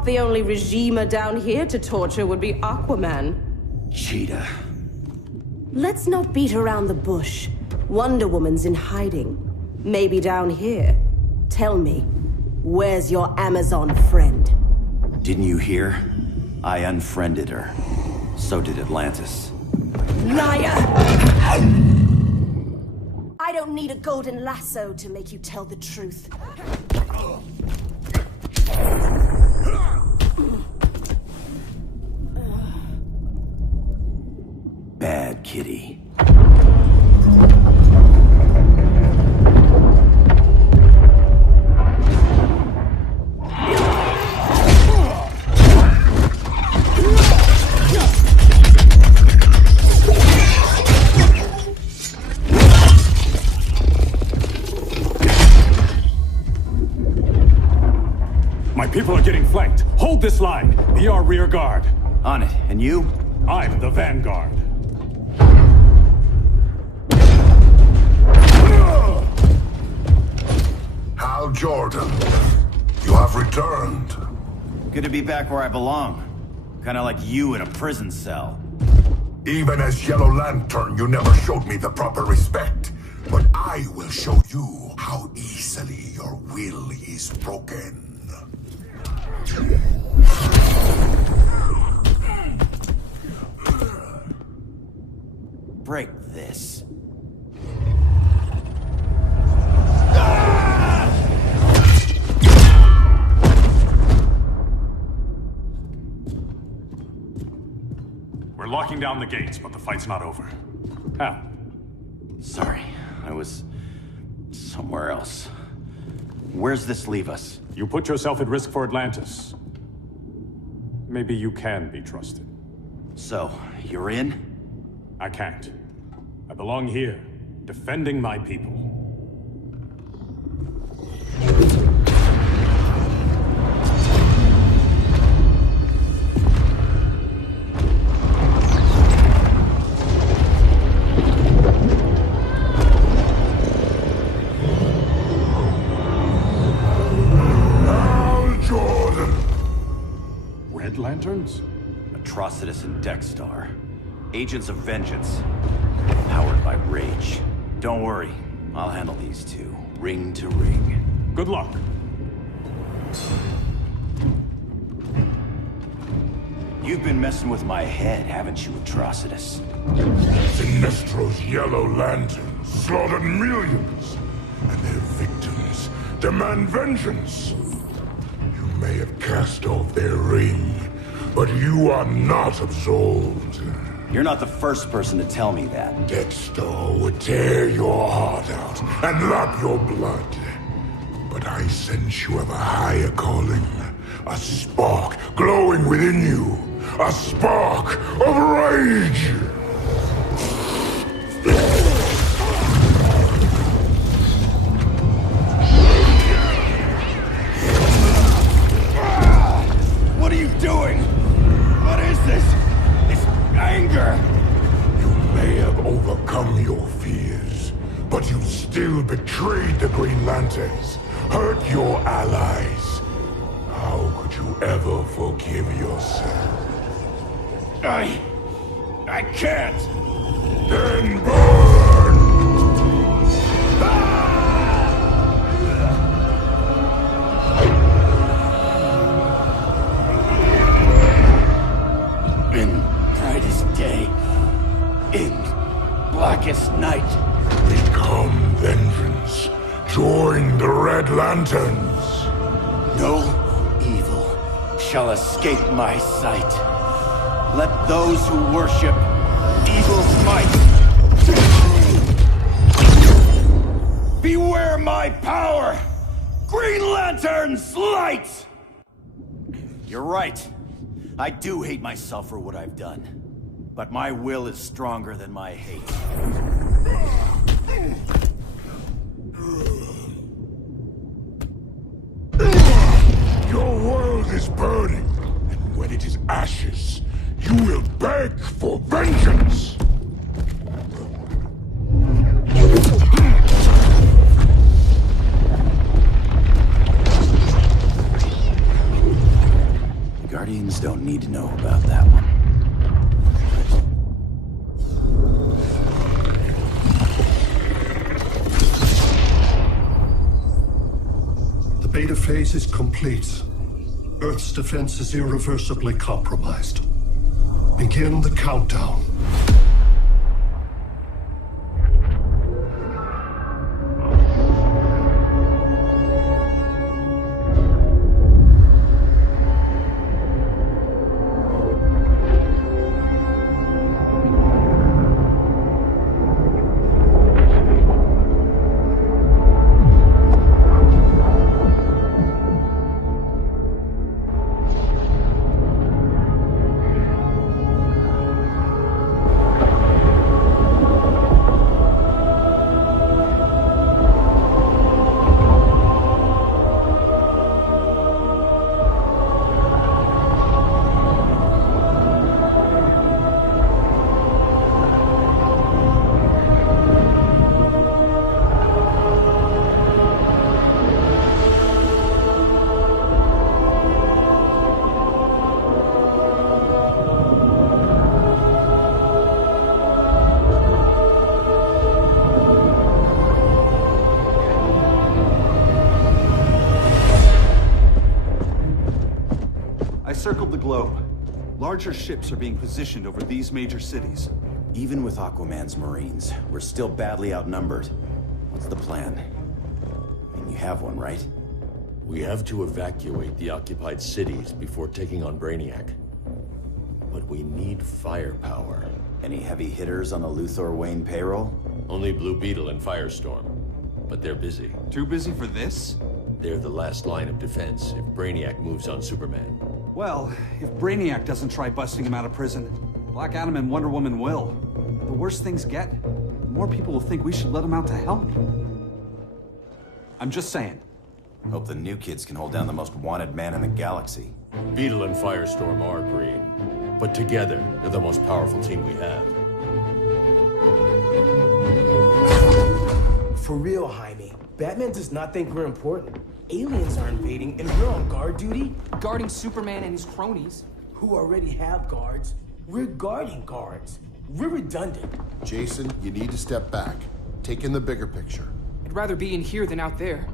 the only regimer down here to torture would be Aquaman. Cheetah. Let's not beat around the bush. Wonder Woman's in hiding. Maybe down here. Tell me, where's your Amazon friend? Didn't you hear? I unfriended her. So did Atlantis. Liar! I don't need a golden lasso to make you tell the truth. Bad kitty. My people are getting flanked. Hold this line. Be our rear guard. On it. And you? I'm the vanguard. Hal Jordan, you have returned. Good to be back where I belong. Kinda like you in a prison cell. Even as Yellow Lantern, you never showed me the proper respect. But I will show you how easily your will is broken. Break this. We're locking down the gates, but the fight's not over. Hal. Sorry, I was somewhere else. Where's this leave us? You put yourself at risk for Atlantis. Maybe you can be trusted. So, you're in? I can't. I belong here, defending my people. Lanterns? Atrocitus and Dexstar. Agents of Vengeance. Powered by rage. Don't worry, I'll handle these two, ring to ring. Good luck. You've been messing with my head, haven't you, Atrocitus? Sinestro's Yellow Lanterns slaughtered millions, and their victims demand vengeance. You may have cast off their ring, but you are not absolved. You're not the first person to tell me that. Dexter would tear your heart out and lap your blood. But I sense you have a higher calling. A spark glowing within you. A spark of rage! What are you doing? What is this? This anger! You may have overcome your fears, but you still betrayed the Green Lanterns, hurt your allies. How could you ever forgive yourself? I can't! Then burn! In brightest day, in blackest night. Become vengeance. Join the Red Lanterns. No evil shall escape my sight. Let those who worship evil's might beware my power! Green Lantern's light! You're right. I do hate myself for what I've done. But my will is stronger than my hate. Your world is burning, and when it is ashes, you will beg for vengeance! need to know about that one. The beta phase is complete. Earth's defense is irreversibly compromised. Begin the countdown. Circled the globe. Larger ships are being positioned over these major cities. Even with Aquaman's Marines, we're still badly outnumbered. What's the plan? And you have one, right? We have to evacuate the occupied cities before taking on Brainiac. But we need firepower. Any heavy hitters on the Luthor Wayne payroll? Only Blue Beetle and Firestorm. But they're busy. Too busy for this? They're the last line of defense if Brainiac moves on Superman. Well, if Brainiac doesn't try busting him out of prison, Black Adam and Wonder Woman will. The worse things get, the more people will think we should let him out to help. I'm just saying. Hope the new kids can hold down the most wanted man in the galaxy. Beetle and Firestorm are green, but together, they're the most powerful team we have. For real, Jaime. Batman does not think we're important. Aliens are invading, and we're on guard duty? Guarding Superman and his cronies. Who already have guards. We're guarding guards. We're redundant. Jason, you need to step back. Take in the bigger picture. I'd rather be in here than out there.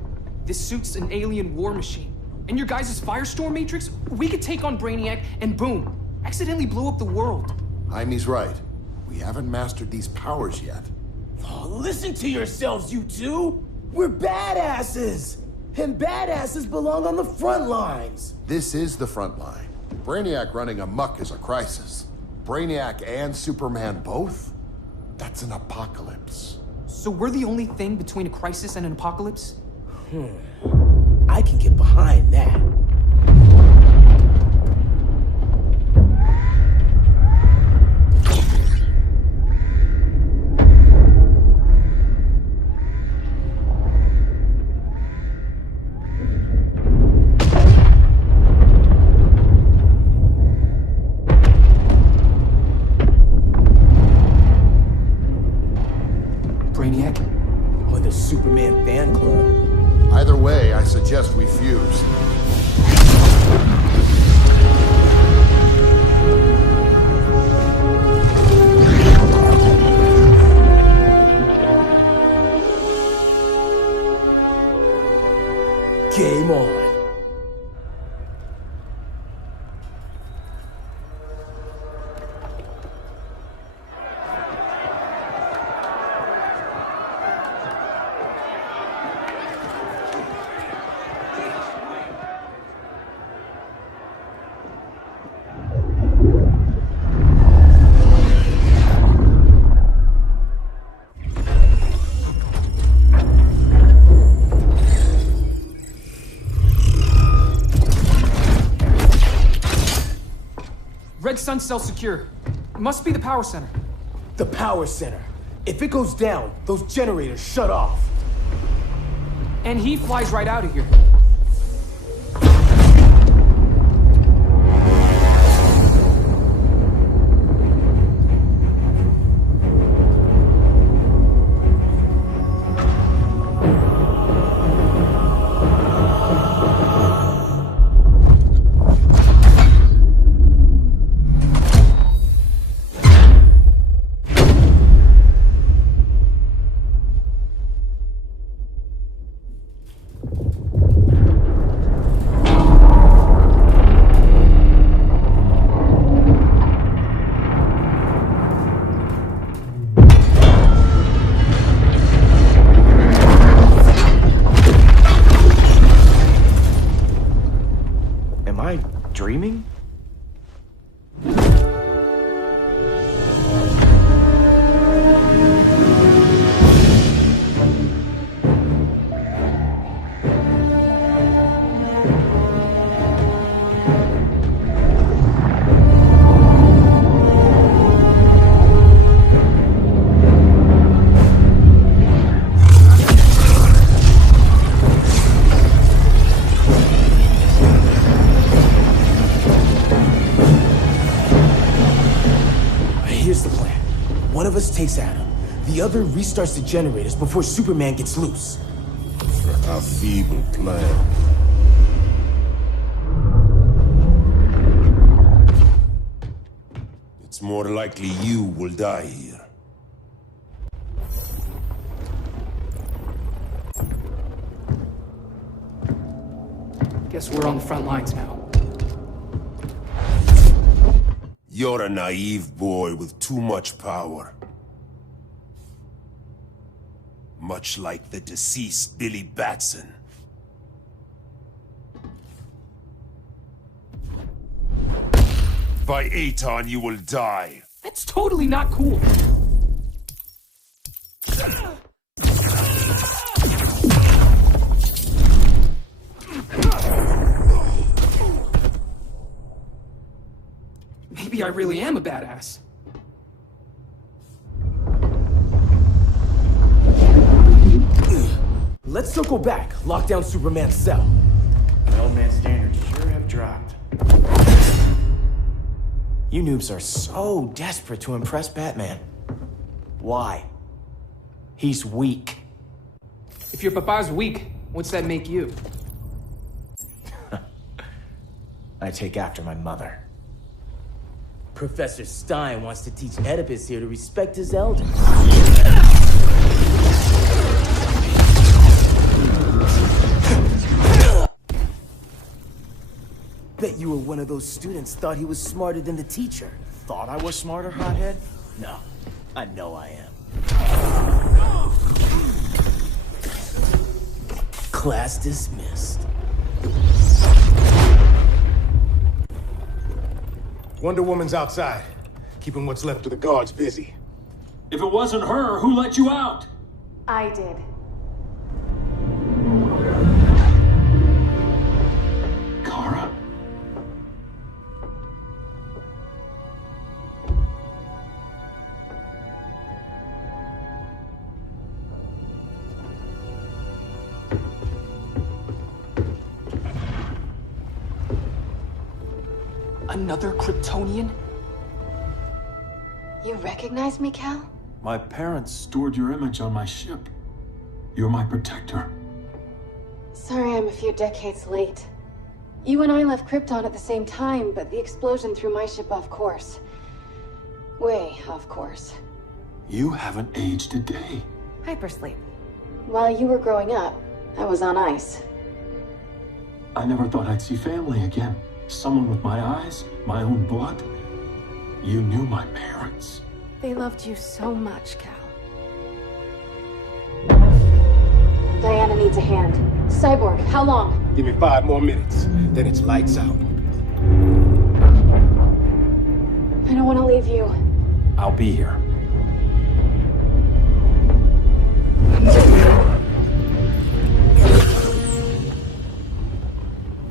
This suit's an alien war machine. And your guys' Firestorm Matrix? We could take on Brainiac and boom, accidentally blow up the world. Jaime's right. We haven't mastered these powers yet. Oh, listen to yourselves, you two! We're badasses! And badasses belong on the front lines! This is the front line. Brainiac running amok is a crisis. Brainiac and Superman both? That's an apocalypse. So we're the only thing between a crisis and an apocalypse? I can get behind that. Brainiac? Or the Superman fan club? Either way, I suggest we fuse. Game on. Red Sun cell secure. It must be the power center. The power center. If it goes down, those generators shut off. And he flies right out of here. one of us takes Adam. The other restarts the generators before Superman gets loose. A feeble plan. It's more likely you will die here. Guess we're on the front lines now. You're a naive boy with too much power. Much like the deceased Billy Batson. By Aton, you will die. That's totally not cool. Maybe I really am a badass. Let's circle back, lock down Superman's cell. The old man's standards sure have dropped. You noobs are so desperate to impress Batman. Why? He's weak. If your papa's weak, what's that make you? I take after my mother. Professor Stein wants to teach Oedipus here to respect his elders. Bet you were one of those students thought he was smarter than the teacher. Thought I was smarter, hothead? No, I know I am. Class dismissed. Wonder Woman's outside, keeping what's left of the guards busy. If it wasn't her, who let you out? I did. Kara? Another Kryptonian? You recognize me, Cal? My parents stored your image on my ship. You're my protector. Sorry I'm a few decades late. You and I left Krypton at the same time, but the explosion threw my ship off course. Way off course. You haven't aged a day. Hypersleep. While you were growing up, I was on ice. I never thought I'd see family again. Someone with my eyes, my own blood. You knew my parents. They loved you so much, Cal. Diana needs a hand. Cyborg, how long? Give me 5 more minutes, then it's lights out. I don't want to leave you. I'll be here.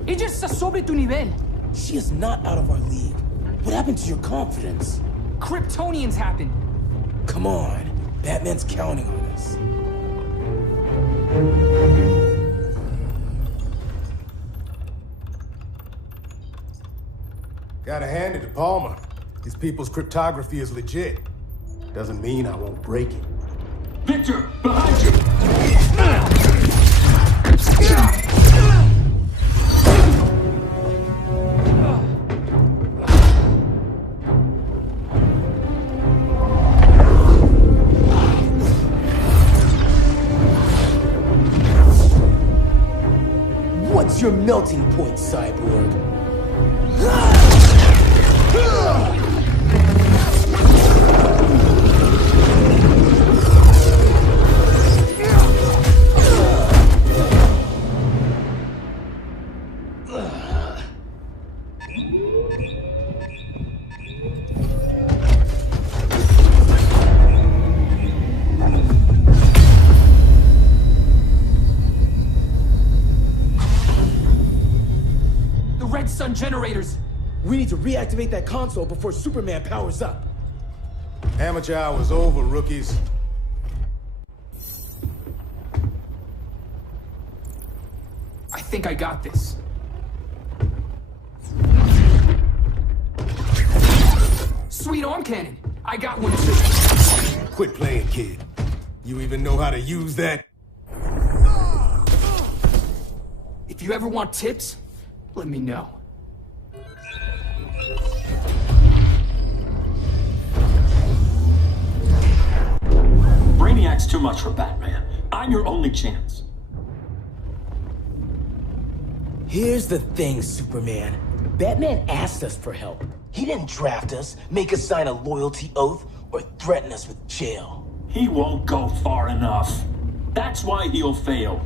Ella está sobre tu nivel. She is not out of our league. What happened to your confidence? Kryptonians happen. Come on. Batman's counting on us. Gotta hand it to Palmer. His people's cryptography is legit. Doesn't mean I won't break it. Victor, behind you! What's your melting point, Cyborg? Sun generators! We need to reactivate that console before Superman powers up. Amateur hour's over, rookies. I think I got this. Sweet arm cannon! I got one too. Quit playing, kid. You even know how to use that? If you ever want tips, let me know. Brainiac's too much for Batman. I'm your only chance. Here's the thing, Superman. Batman asked us for help. He didn't draft us, make us sign a loyalty oath, or threaten us with jail. He won't go far enough. That's why he'll fail.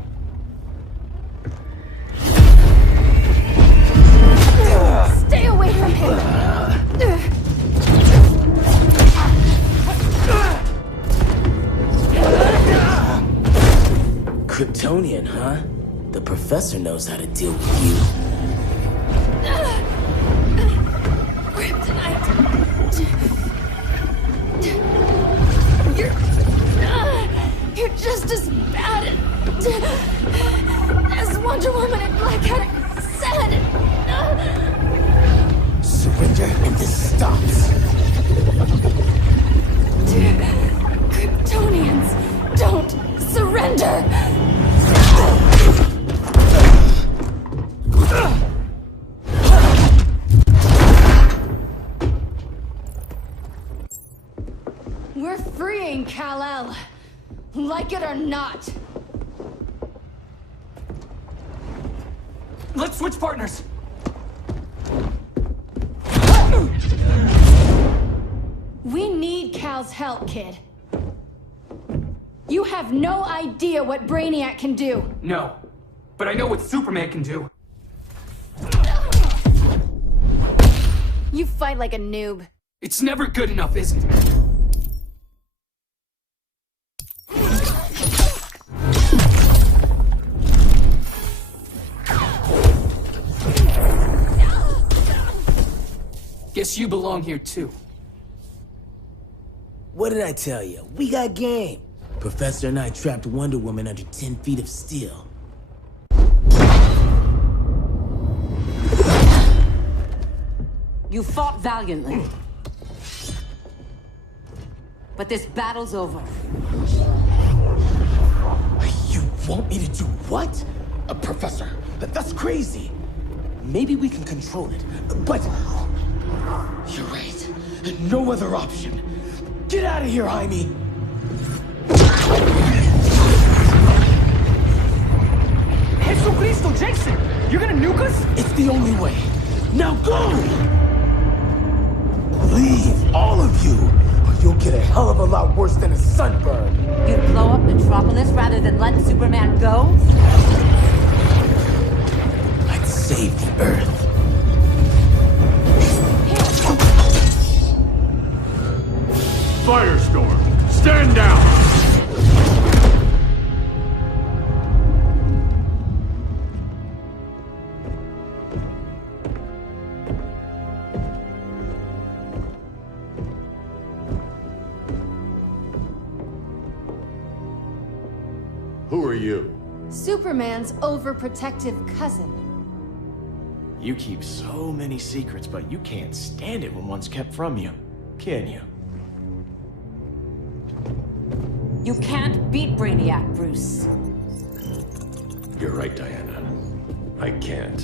Stay away from him! Kryptonian, huh? The professor knows how to deal with you. Kryptonite! You're just as bad as Wonder Woman and Black Cat said! Surrender and this stops. Kryptonians, don't surrender! We're freeing Kal-El, like it or not. Let's switch partners. We need Cal's help, kid. You have no idea what Brainiac can do. No, but I know what Superman can do. You fight like a noob. It's never good enough, is it? Guess you belong here too. What did I tell you? We got game. Professor and I trapped Wonder Woman under 10 feet of steel. You fought valiantly. But this battle's over. You want me to do what? Professor, that's crazy. Maybe we can control it, but... You're right. No other option. Get out of here, Jaime! Jesucristo, Jason! You're gonna nuke us? It's the only way. Now go! Leave, all of you, or you'll get a hell of a lot worse than a sunburn. You'd blow up Metropolis rather than let Superman go? I'd save the Earth. Firestorm, stand down! Who are you? Superman's overprotective cousin. You keep so many secrets, but you can't stand it when one's kept from you, can you? You can't beat Brainiac, Bruce. You're right, Diana. I can't.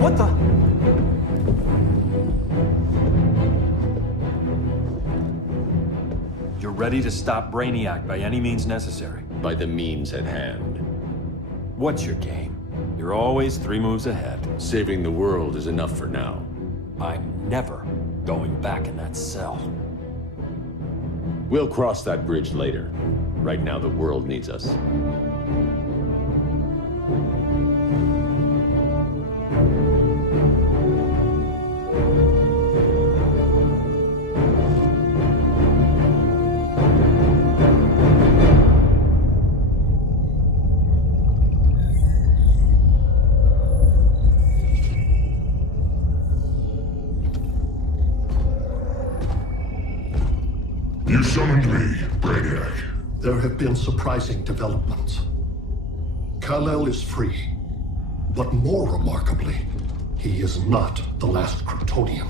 What the? You're ready to stop Brainiac by any means necessary. By the means at hand. What's your game? You're always 3 moves ahead. Saving the world is enough for now. I'm never going back in that cell. We'll cross that bridge later. Right now, the world needs us. You summoned me, Brainiac. There have been surprising developments. Kal-El is free, but more remarkably, he is not the last Kryptonian.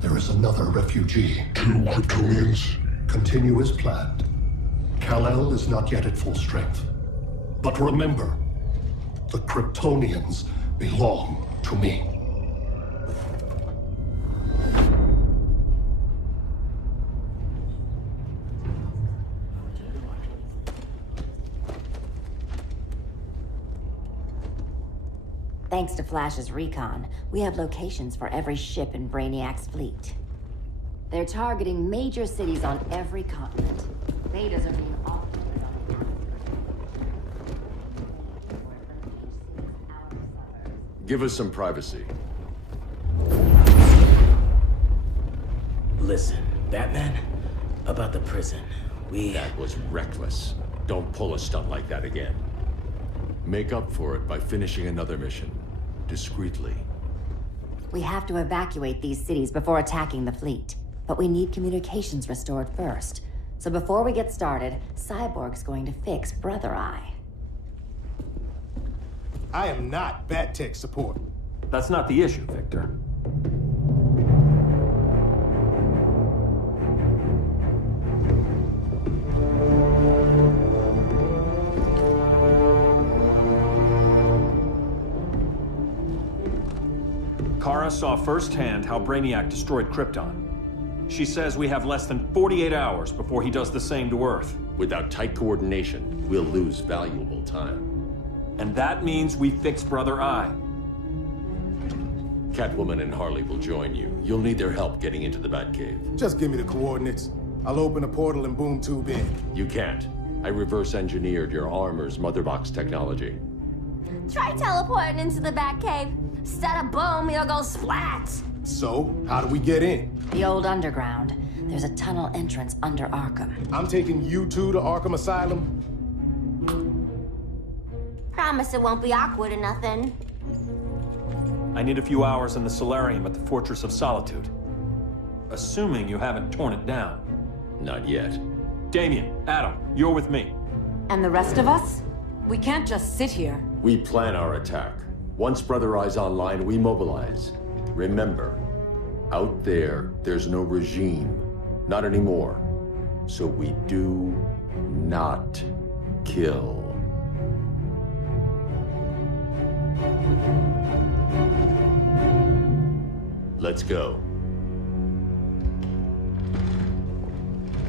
There is another refugee. 2 Kryptonians? Continue as planned. Kal-El is not yet at full strength. But remember, the Kryptonians belong to me. Thanks to Flash's recon, we have locations for every ship in Brainiac's fleet. They're targeting major cities on every continent. Betas are being offered on Give us some privacy. Listen, Batman, about the prison, That was reckless. Don't pull a stunt like that again. Make up for it by finishing another mission. Discreetly. We have to evacuate these cities before attacking the fleet. But we need communications restored first. So before we get started, Cyborg's going to fix Brother Eye. I am not Bat-Tech support. That's not the issue, Victor. Kara saw firsthand how Brainiac destroyed Krypton. She says we have less than 48 hours before he does the same to Earth. Without tight coordination, we'll lose valuable time. And that means we fix Brother Eye. Catwoman and Harley will join you. You'll need their help getting into the Batcave. Just give me the coordinates. I'll open a portal and boom tube in. You can't. I reverse engineered your armor's motherbox technology. Try teleporting into the Batcave. Instead of boom, you'll go splat. So, how do we get in? The old underground. There's a tunnel entrance under Arkham. I'm taking you two to Arkham Asylum. Promise it won't be awkward or nothing. I need a few hours in the solarium at the Fortress of Solitude. Assuming you haven't torn it down. Not yet. Damien, Adam, you're with me. And the rest of us? We can't just sit here. We plan our attack. Once Brother Eye's online, we mobilize. Remember, out there's no regime. Not anymore. So we do not kill. Let's go.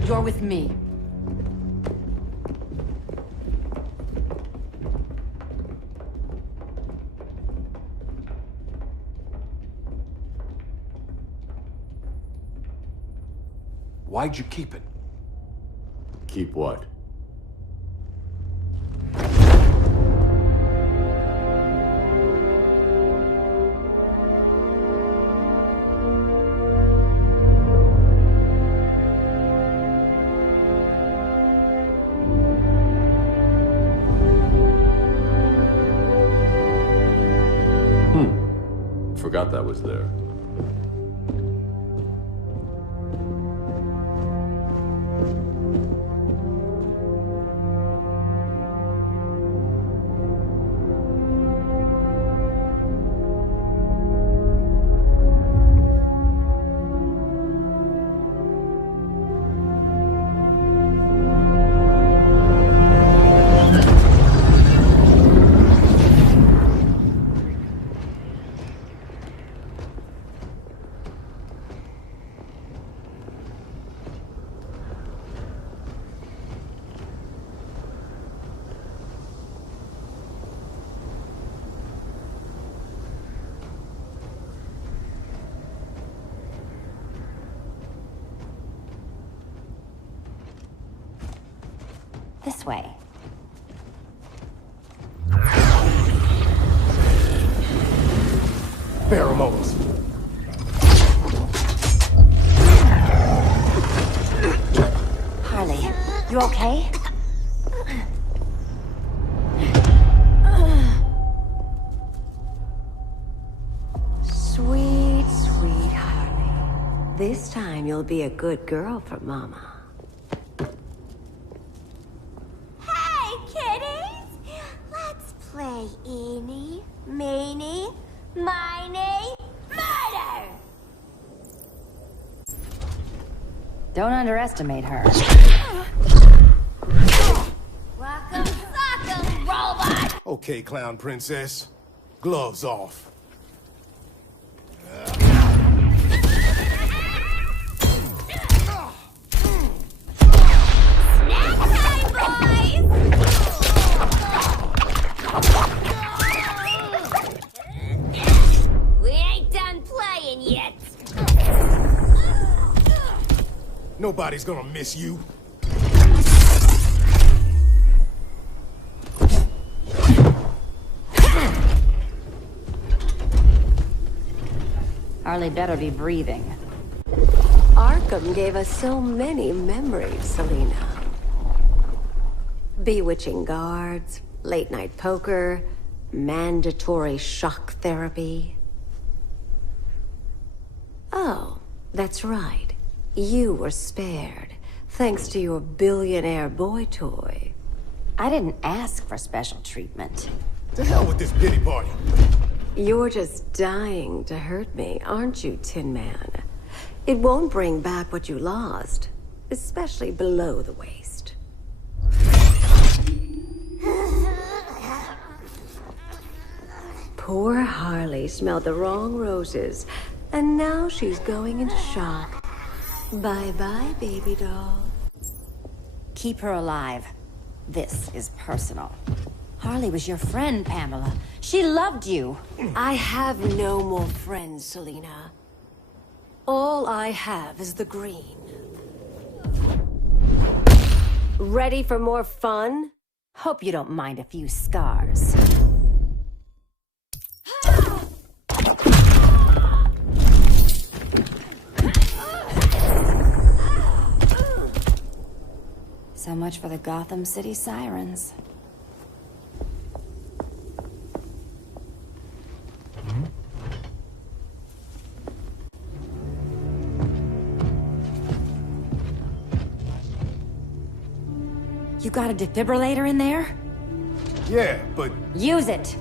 You're with me. Why'd you keep it? Keep what? Forgot that was there. This way. Pheromones. Harley, you okay? Sweet, sweet Harley. This time you'll be a good girl for Mama. Don't underestimate her. Rock'em sock'em, robot! Okay, Clown Princess. Gloves off. We ain't done playing yet. Nobody's gonna miss you. Harley better be breathing. Arkham gave us so many memories, Selina. Bewitching guards, late-night poker, mandatory shock therapy. Oh, that's right. You were spared, thanks to your billionaire boy toy. I didn't ask for special treatment. To hell with this pity party. You're just dying to hurt me, aren't you, Tin Man? It won't bring back what you lost, especially below the waist. Poor Harley smelled the wrong roses, and now she's going into shock. Bye-bye, baby doll. Keep her alive. This is personal. Harley was your friend, Pamela. She loved you. I have no more friends, Selina. All I have is the green. Ready for more fun? Hope you don't mind a few scars. So much for the Gotham City Sirens. You got a defibrillator in there? Yeah, but... Use it!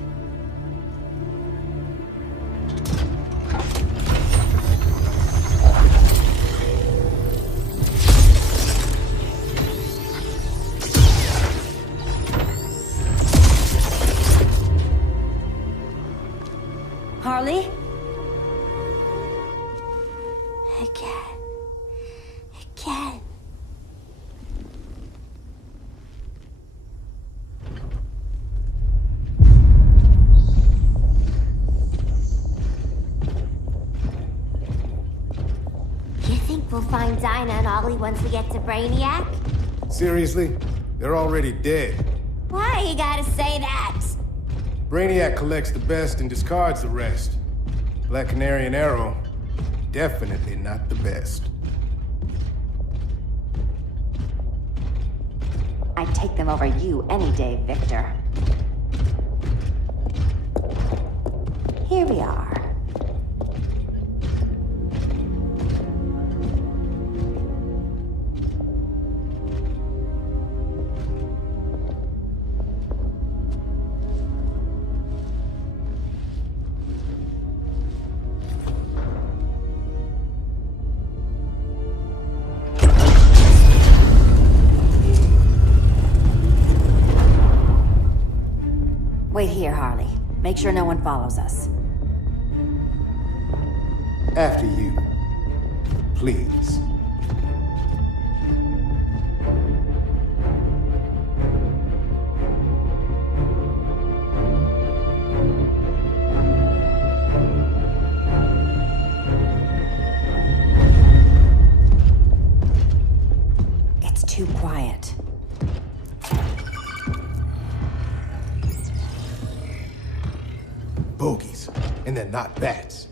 Harley? I can't. You think we'll find Dinah and Ollie once we get to Brainiac? Seriously? They're already dead. Why you gotta say that? Brainiac collects the best and discards the rest. Black Canary and Arrow, definitely not the best. I'd take them over you any day, Victor. Here we are. Wait here, Harley. Make sure no one follows us. After you. Please. It's too quiet. Bogies. And they're not bats.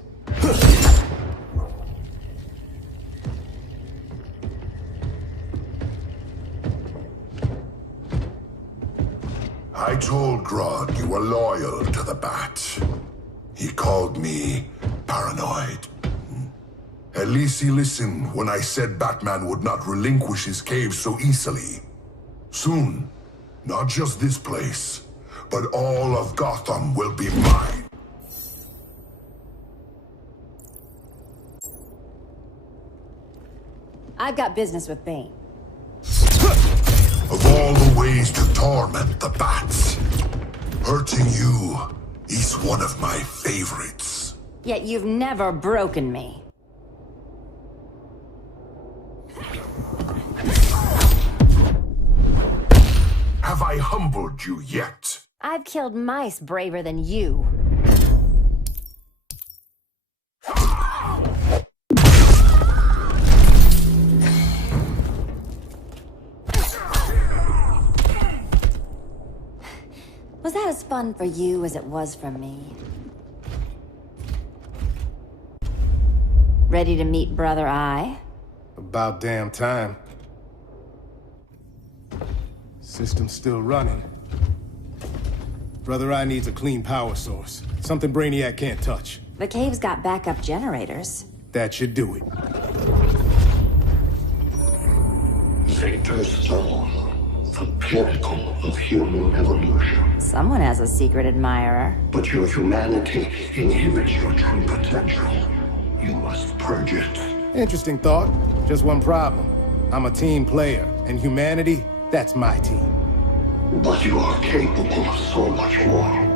I told Grodd you were loyal to the Bat. He called me paranoid. At least he listened when I said Batman would not relinquish his cave so easily. Soon, not just this place, but all of Gotham will be mine. I've got business with Bane. Of all the ways to torment the bats, hurting you is one of my favorites. Yet you've never broken me. Have I humbled you yet? I've killed mice braver than you. Was that as fun for you as it was for me? Ready to meet Brother Eye? About damn time. System's still running. Brother Eye needs a clean power source. Something Brainiac can't touch. The cave's got backup generators. That should do it. Victor Stone, the pinnacle of human evolution. Someone has a secret admirer. But your humanity inhibits your true potential. You must purge it. Interesting thought. Just one problem. I'm a team player, and humanity, that's my team. But you are capable of so much more.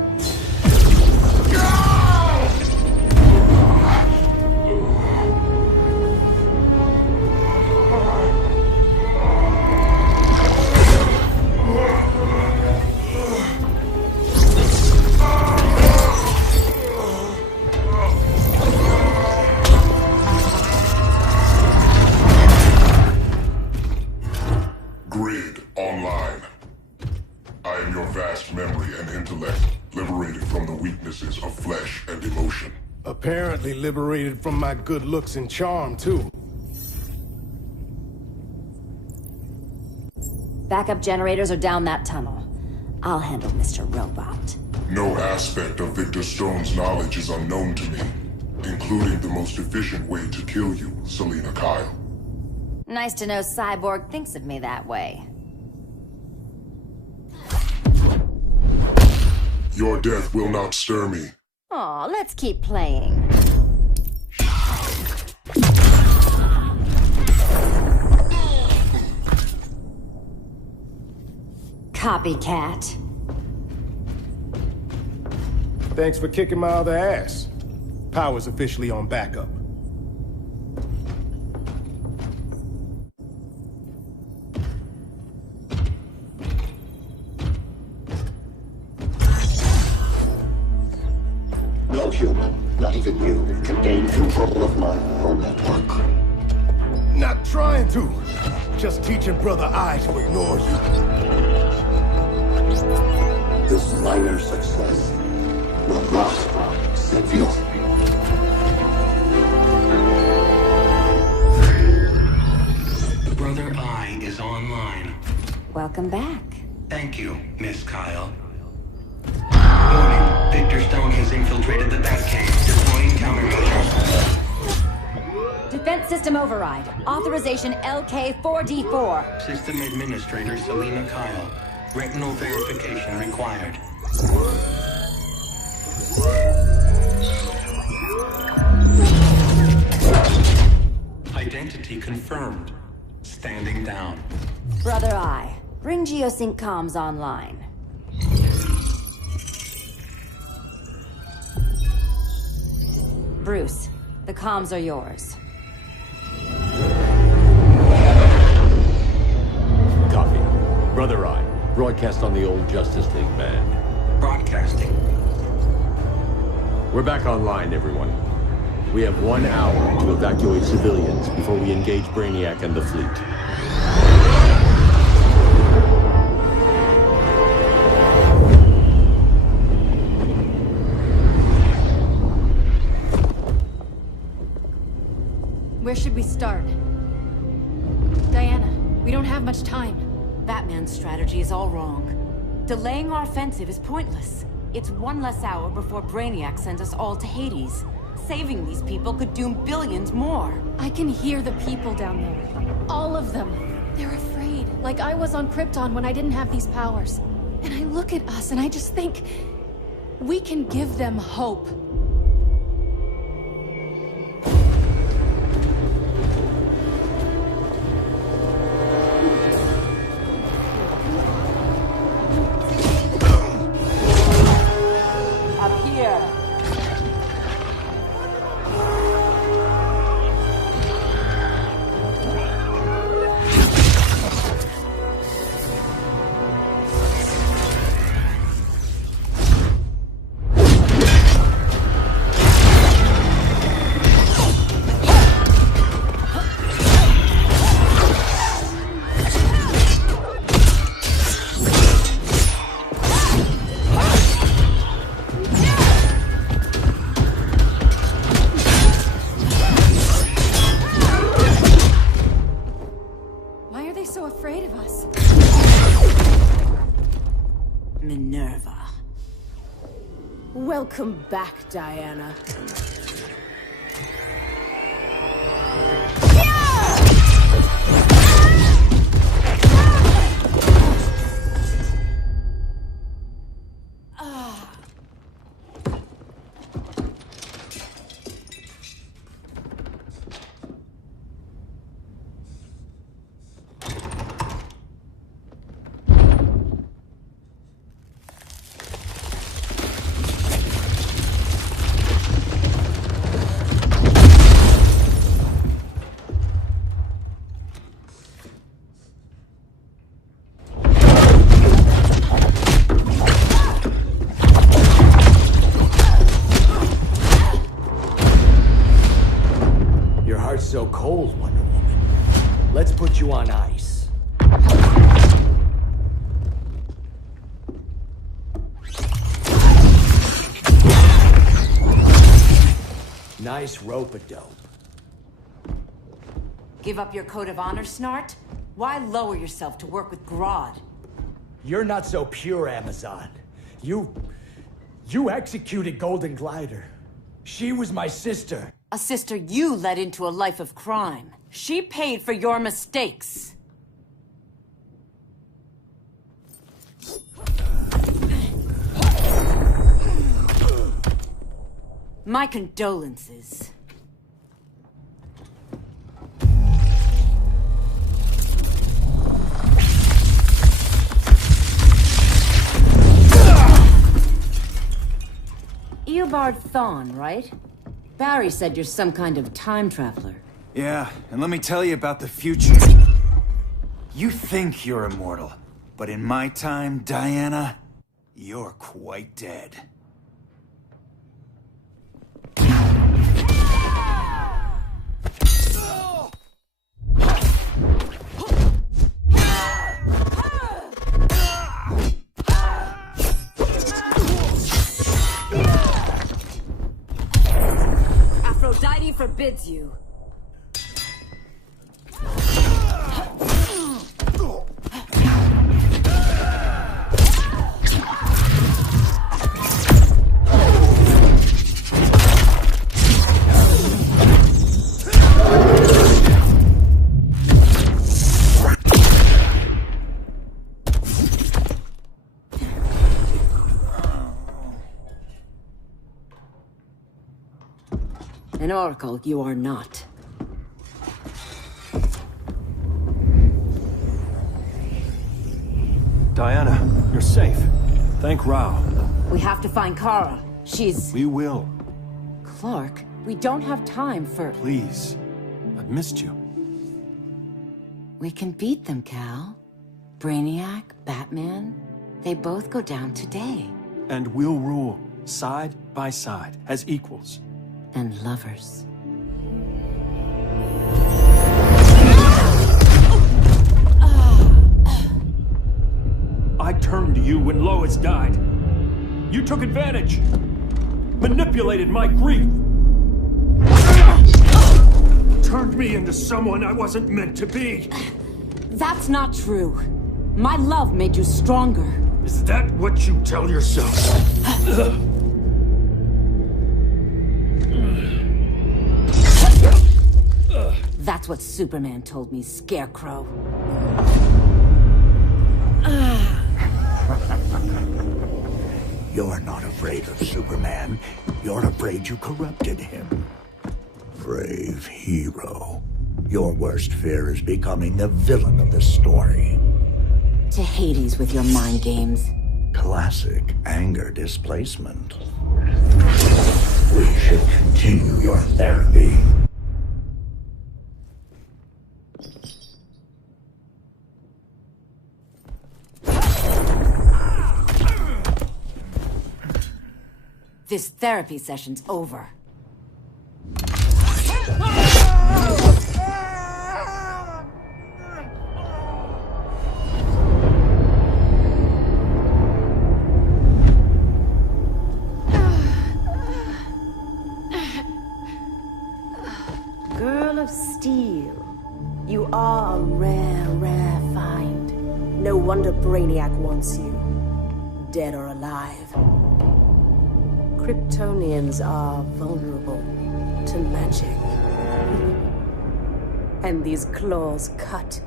Grid online. I am your vast memory and intellect, liberated from the weaknesses of flesh and emotion. Apparently liberated from my good looks and charm, too. Backup generators are down that tunnel. I'll handle Mr. Robot. No aspect of Victor Stone's knowledge is unknown to me, including the most efficient way to kill you, Selina Kyle. Nice to know Cyborg thinks of me that way. Your death will not stir me. Aw, let's keep playing. Copycat. Thanks for kicking my other ass. Power's officially on backup. No human, not even you, can gain control of my neural network. Not trying to. Just teaching Brother Eye to ignore you. This minor success will not save you. Brother Eye is online. Welcome back. Thank you, Miss Kyle. Warning, Victor Stone has infiltrated the Batcave, deploying countermeasures. Defense system override. Authorization LK4D4. System Administrator Selina Kyle. Retinal verification required. Identity confirmed. Standing down. Brother Eye, bring Geosync comms online. Bruce, the comms are yours. Copy. Brother Eye, broadcast on the old Justice League band. Broadcasting. We're back online, everyone. We have 1 hour to evacuate civilians before we engage Brainiac and the fleet. Where should we start? Diana, we don't have much time. Batman's strategy is all wrong. Delaying our offensive is pointless. It's one less hour before Brainiac sends us all to Hades. Saving these people could doom billions more. I can hear the people down there. All of them. They're afraid, like I was on Krypton when I didn't have these powers. And I look at us and I just think, we can give them hope. Minerva. Welcome back, Diana. So cold, Wonder Woman. Let's put you on ice. Nice rope-a-dope. Give up your code of honor, Snart? Why lower yourself to work with Grodd? You're not so pure, Amazon. You executed Golden Glider. She was my sister. A sister you led into a life of crime. She paid for your mistakes. My condolences. Eobard Thawne, right? Barry said you're some kind of time traveler. Yeah, and let me tell you about the future. You think you're immortal, but in my time, Diana, you're quite dead. Aphrodite forbids you. An oracle you are not. Diana, you're safe. Thank Rao. We have to find Kara. She's... We will. Clark, we don't have time for... Please. I've missed you. We can beat them, Cal. Brainiac, Batman, they both go down today. And we'll rule, side by side, as equals. And lovers. I turned to you when Lois died. You took advantage. Manipulated my grief. Turned me into someone I wasn't meant to be. That's not true. My love made you stronger. Is that what you tell yourself? That's what Superman told me, Scarecrow. You're not afraid of Superman. You're afraid you corrupted him. Brave hero. Your worst fear is becoming the villain of the story. To Hades with your mind games. Classic anger displacement. We should continue your therapy. This therapy session's over. Girl of Steel, you are a rare, rare find. No wonder Brainiac wants you. dead or alive. Kryptonians are vulnerable to magic. And these claws cut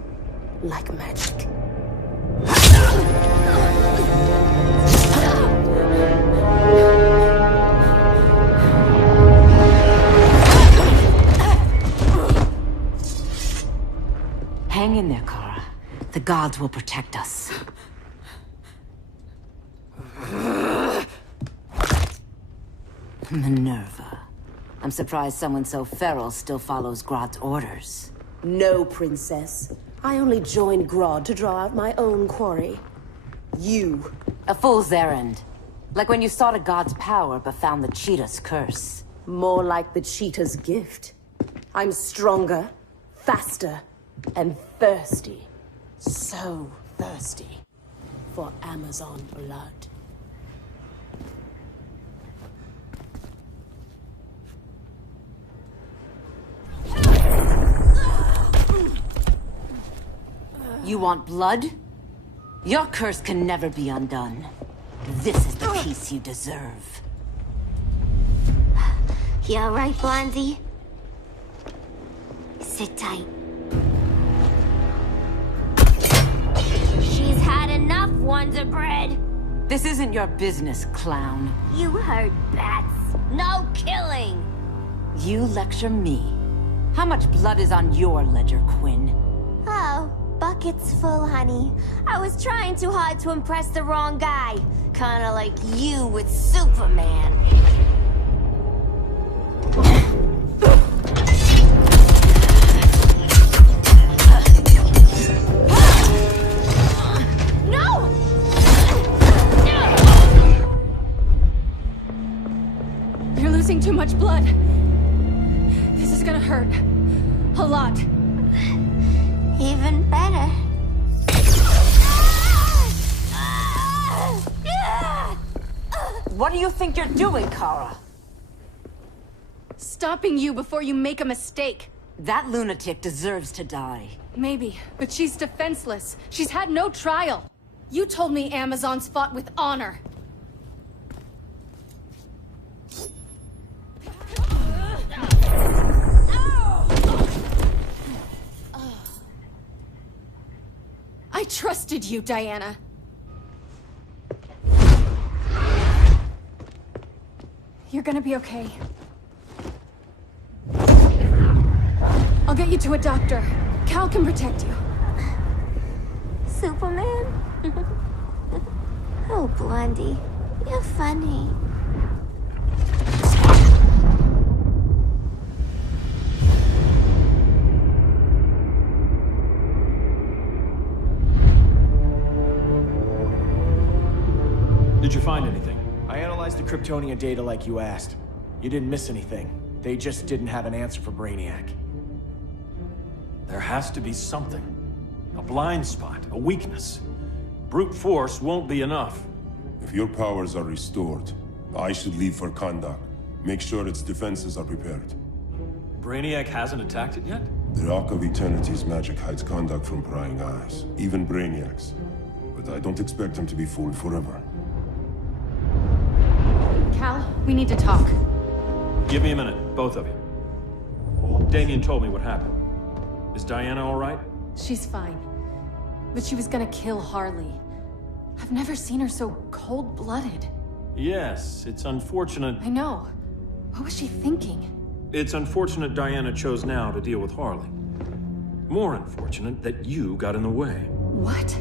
like magic. Hang in there, Kara. The gods will protect us. Minerva. I'm surprised someone so feral still follows Grodd's orders. No, Princess. I only joined Grodd to draw out my own quarry. You. A fool's errand. Like when you sought a god's power but found the cheetah's curse. More like the cheetah's gift. I'm stronger, faster, and thirsty. So thirsty for Amazon blood. You want blood? Your curse can never be undone. This is the peace you deserve. You alright, Blondie? Sit tight. She's had enough, Wonder Bread. This isn't your business, clown. You heard bats. No killing. You lecture me. How much blood is on your ledger, Quinn? Oh, bucket's full, honey. I was trying too hard to impress the wrong guy. Kinda like you with Superman. No! You're losing too much blood. This is gonna hurt. A lot. Even better. What do you think you're doing, Kara? Stopping you before you make a mistake. That lunatic deserves to die. Maybe, but she's defenseless. She's had no trial. You told me Amazons fought with honor. I trusted you, Diana. You're gonna be okay. I'll get you to a doctor. Cal can protect you. Superman? Oh, Blondie, you're funny. Did you find anything? I analyzed the Kryptonian data like you asked. You didn't miss anything. They just didn't have an answer for Brainiac. There has to be something. A blind spot, a weakness. Brute force won't be enough. If your powers are restored, I should leave for Kahndaq. Make sure its defenses are prepared. Brainiac hasn't attacked it yet? The Rock of Eternity's magic hides Kahndaq from prying eyes, even Brainiac's. But I don't expect him to be fooled forever. Cal, we need to talk. Give me a minute, both of you. Damien told me what happened. Is Diana all right? She's fine. But she was gonna kill Harley. I've never seen her so cold-blooded. Yes, it's unfortunate. I know. What was she thinking? It's unfortunate Diana chose now to deal with Harley. More unfortunate that you got in the way. What?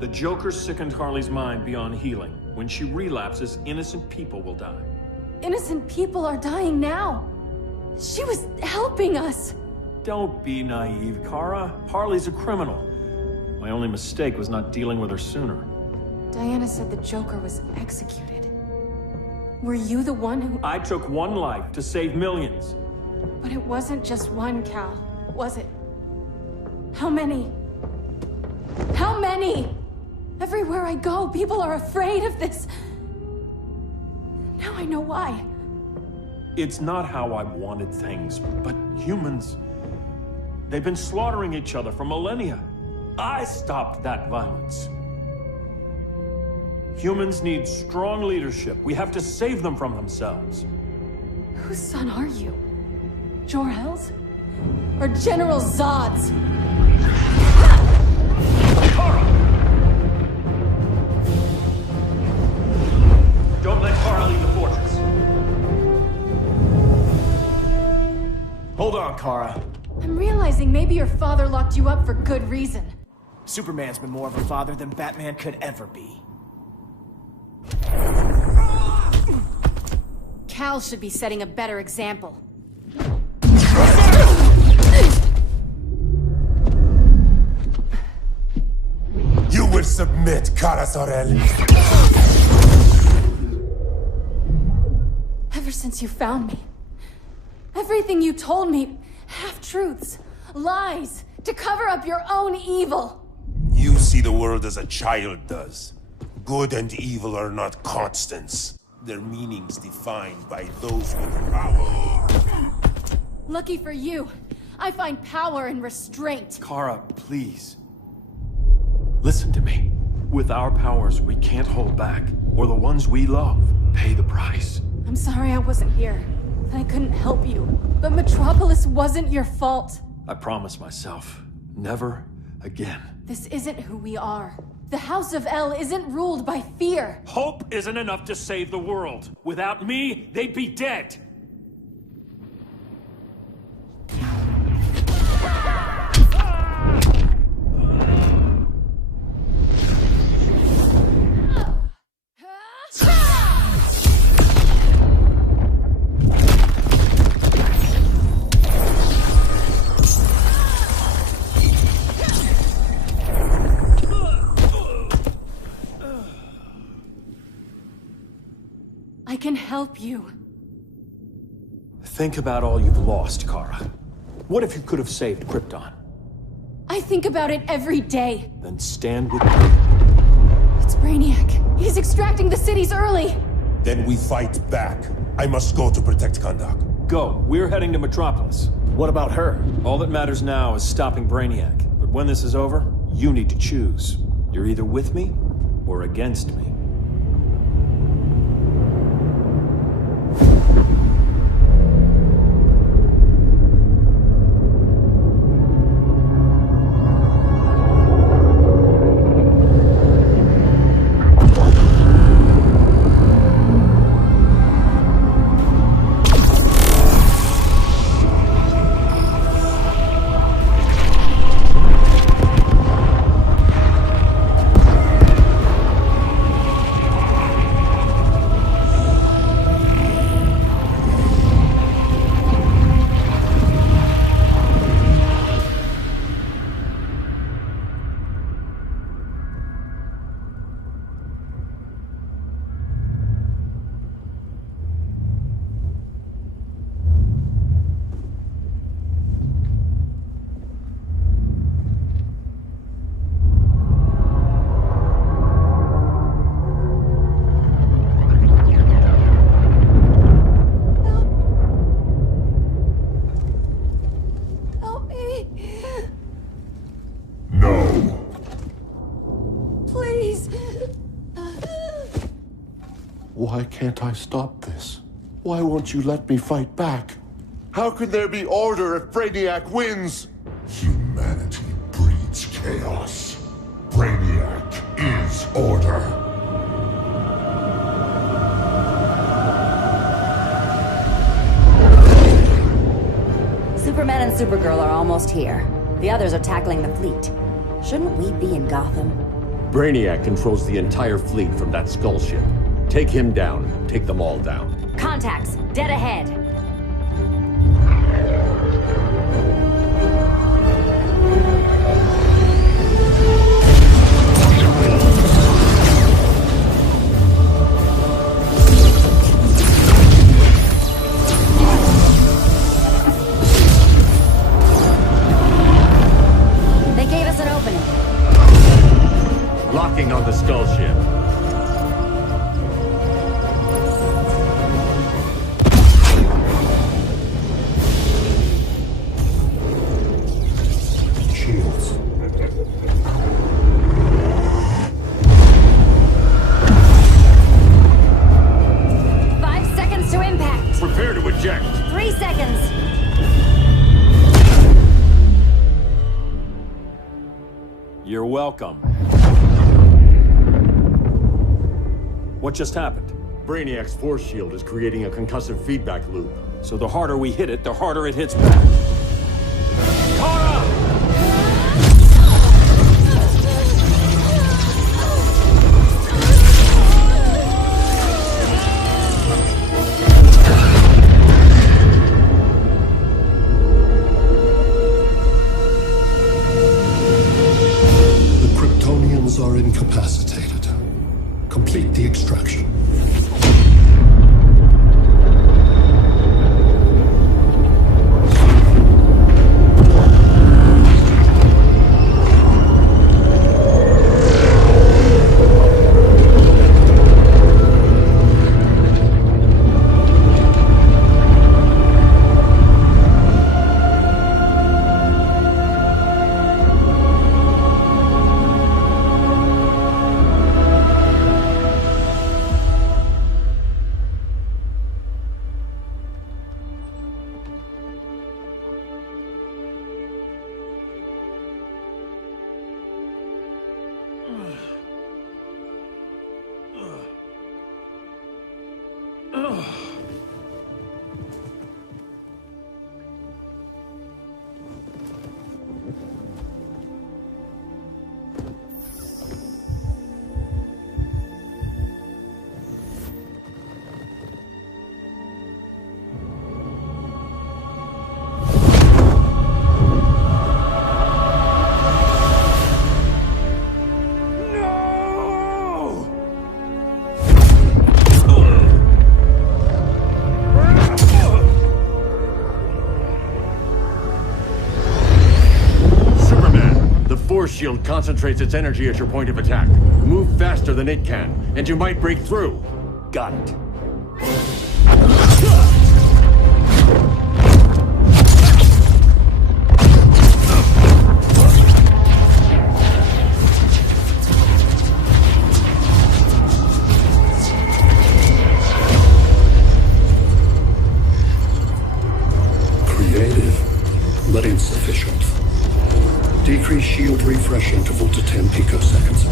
The Joker sickened Harley's mind beyond healing. When she relapses, innocent people will die. Innocent people are dying now. She was helping us. Don't be naive, Kara. Harley's a criminal. My only mistake was not dealing with her sooner. Diana said the Joker was executed. Were you the one who... I took one life to save millions. But it wasn't just one, Cal, was it? How many? How many? Everywhere I go, people are afraid of this. Now I know why. It's not how I wanted things, but humans... They've been slaughtering each other for millennia. I stopped that violence. Humans need strong leadership. We have to save them from themselves. Whose son are you? Jor-El's? Or General Zod's? Kara! Don't let Kara leave the fortress. Hold on, Kara. I'm realizing maybe your father locked you up for good reason. Superman's been more of a father than Batman could ever be. Cal should be setting a better example. You will submit, Kara Zor-El. Ever since you found me, everything you told me, half-truths, lies, to cover up your own evil. You see the world as a child does. Good and evil are not constants. Their meanings defined by those with power. Lucky for you, I find power in restraint. Kara, please. Listen to me. With our powers, we can't hold back. Or the ones we love pay the price. I'm sorry I wasn't here. I couldn't help you. But Metropolis wasn't your fault. I promise myself, never again. This isn't who we are. The House of El isn't ruled by fear. Hope isn't enough to save the world. Without me, they'd be dead. I can help you. Think about all you've lost, Kara. What if you could have saved Krypton? I think about it every day. Then stand with me. It's Brainiac. He's extracting the cities early. Then we fight back. I must go to protect Kahndaq. Go. We're heading to Metropolis. What about her? All that matters now is stopping Brainiac. But when this is over, you need to choose. You're either with me or against me. Why can't I stop this? Why won't you let me fight back? How can there be order if Brainiac wins? Humanity breeds chaos. Brainiac is order. Superman and Supergirl are almost here. The others are tackling the fleet. Shouldn't we be in Gotham? Brainiac controls the entire fleet from that skull ship. Take him down. Take them all down. Contacts, dead ahead. They gave us an opening. Locking on the skull ship. welcome. What just happened? Brainiac's force shield is creating a concussive feedback loop. So the harder we hit it, the harder it hits back. Kara! The Kryptonians are incapacitated. Complete the extraction. Shield concentrates its energy at your point of attack. Move faster than it can, and you might break through. Got it. Creative, but insufficient. Decrease shield refresh interval to 10 picoseconds.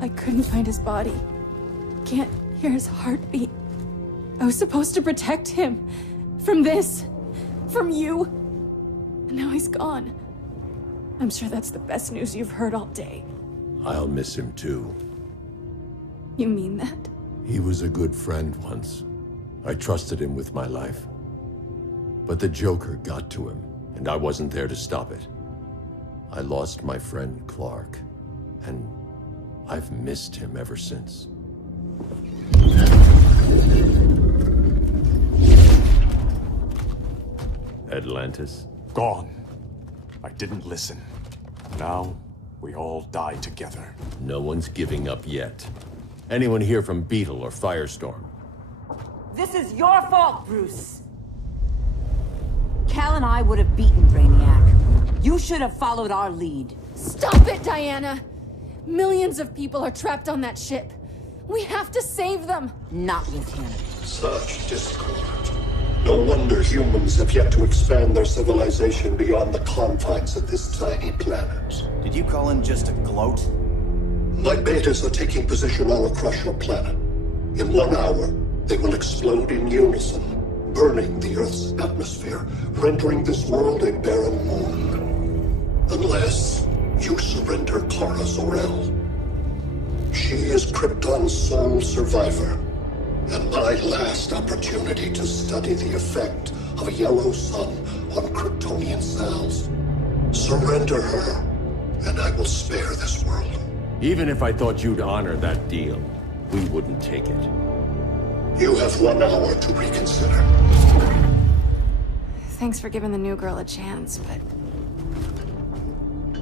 I couldn't find his body. Can't hear his heartbeat. I was supposed to protect him. From this. From you. And now he's gone. I'm sure that's the best news you've heard all day. I'll miss him too. You mean that? He was a good friend once. I trusted him with my life. But the Joker got to him, and I wasn't there to stop it. I lost my friend Clark, and I've missed him ever since. Atlantis? Gone. I didn't listen. Now, we all die together. No one's giving up yet. Anyone here from Beetle or Firestorm? This is your fault, Bruce. Cal and I would have beaten Brainiac. You should have followed our lead. Stop it, Diana! Millions of people are trapped on that ship. We have to save them! Not with him. Such discord. No wonder humans have yet to expand their civilization beyond the confines of this tiny planet. Did you call him just a gloat? My betas are taking position all across your planet. In 1 hour, they will explode in unison, burning the Earth's atmosphere, rendering this world a barren moon. Unless you surrender Kara Zor-El. She is Krypton's sole survivor, and my last opportunity to study the effect of a yellow sun on Kryptonian cells. Surrender her, and I will spare this world. Even if I thought you'd honor that deal, we wouldn't take it. You have 1 hour to reconsider. Thanks for giving the new girl a chance, but...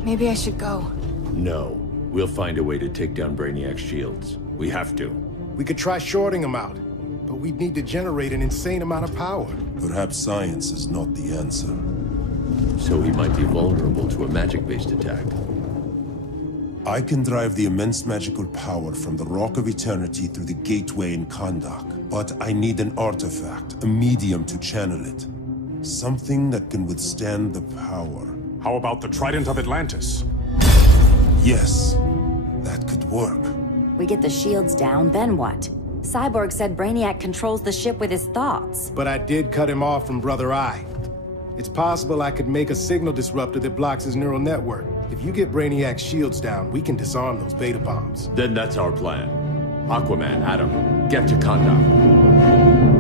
maybe I should go. No. We'll find a way to take down Brainiac's shields. We have to. We could try shorting him out, but we'd need to generate an insane amount of power. Perhaps science is not the answer. So he might be vulnerable to a magic-based attack. I can drive the immense magical power from the Rock of Eternity through the gateway in Kahndaq, but I need an artifact, a medium to channel it. Something that can withstand the power. How about the Trident of Atlantis? Yes, that could work. We get the shields down, then what? Cyborg said Brainiac controls the ship with his thoughts. But I did cut him off from Brother Eye. It's possible I could make a signal disruptor that blocks his neural network. If you get Brainiac's shields down, we can disarm those beta bombs. Then that's our plan. Aquaman, Adam, get to Kahndaq.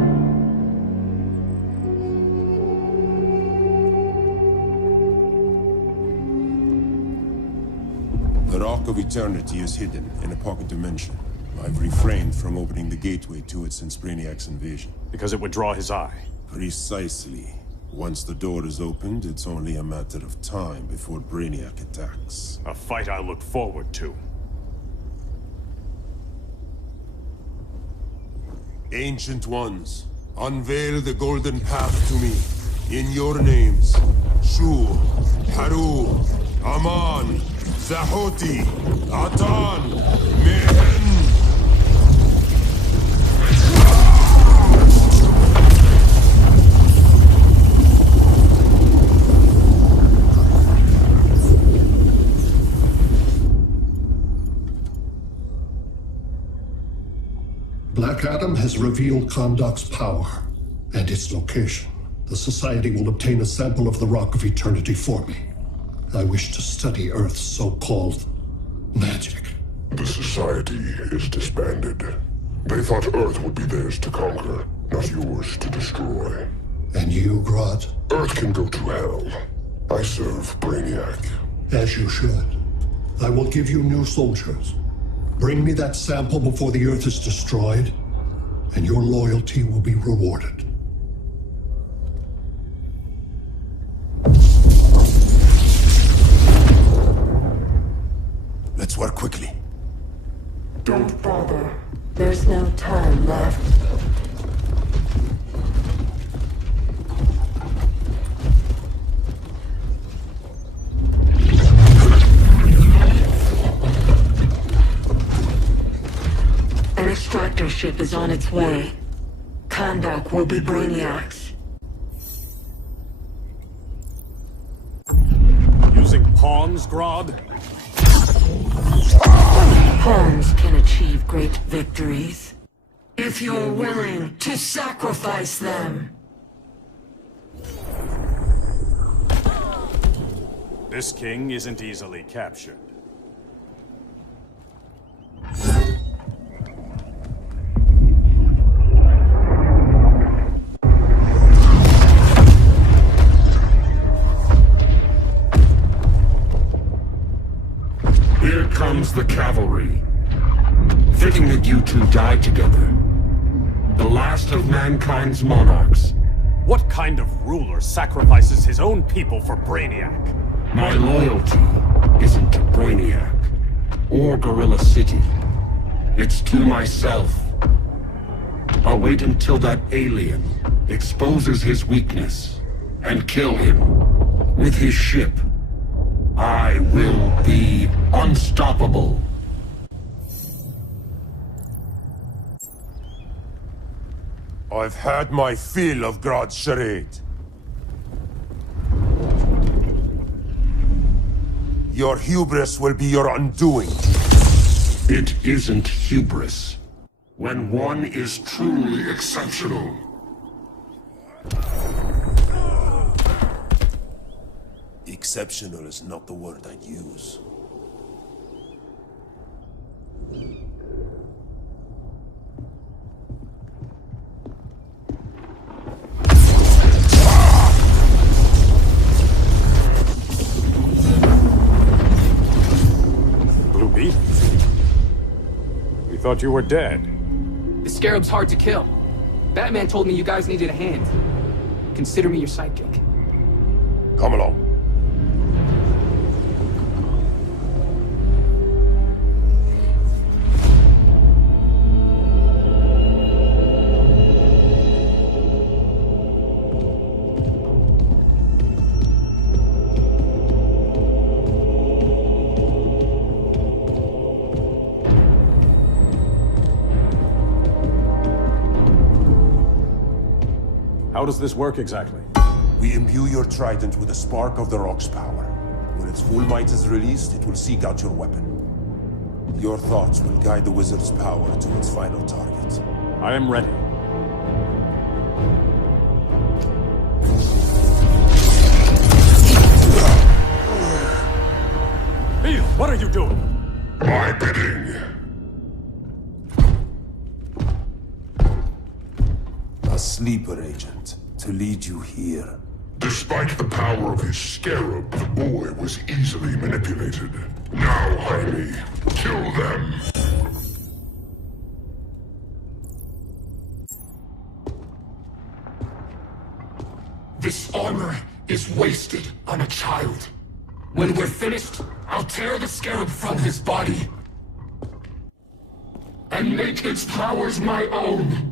The Rock of Eternity is hidden in a pocket dimension. I've refrained from opening the gateway to it since Brainiac's invasion. Because it would draw his eye. Precisely. Once the door is opened, it's only a matter of time before Brainiac attacks. A fight I look forward to. Ancient Ones, unveil the golden path to me. In your names, Shu, Haru, Aman, Zahoti, Atan, Mehen! Black Adam has revealed Kahndaq's power and its location. The Society will obtain a sample of the Rock of Eternity for me. I wish to study Earth's so-called magic. The Society is disbanded. They thought Earth would be theirs to conquer, not yours to destroy. And you, Grodd? Earth can go to hell. I serve Brainiac. As you should. I will give you new soldiers. Bring me that sample before the Earth is destroyed, and your loyalty will be rewarded. Let's work quickly. Don't bother. There's no time left. An extractor ship is on its way. Kahndaq will be Brainiac's. Using pawns, Grodd? Pawns can achieve great victories, if you're willing to sacrifice them. This king isn't easily captured. Here comes the cavalry. Fitting that you two die together. The last of mankind's monarchs. What kind of ruler sacrifices his own people for Brainiac? My loyalty isn't to Brainiac or Gorilla City. It's to myself. I'll wait until that alien exposes his weakness and kill him with his ship. I will be unstoppable. I've had my fill of Grodd's charade. Your hubris will be your undoing. It isn't hubris. When one is truly exceptional. Exceptional is not the word I'd use. Blue Beetle? We thought you were dead. The Scarab's hard to kill. Batman told me you guys needed a hand. Consider me your sidekick. Come along. How does this work exactly? We imbue your trident with a spark of the Rock's power. When its full might is released, it will seek out your weapon. Your thoughts will guide the wizard's power to its final target. I am ready. Beetle, what are you doing? My bidding. A sleeper agent to lead you here. Despite the power of his scarab, the boy was easily manipulated. Now, Jaime, kill them. This armor is wasted on a child. When we're finished, I'll tear the scarab from his body and make its powers my own.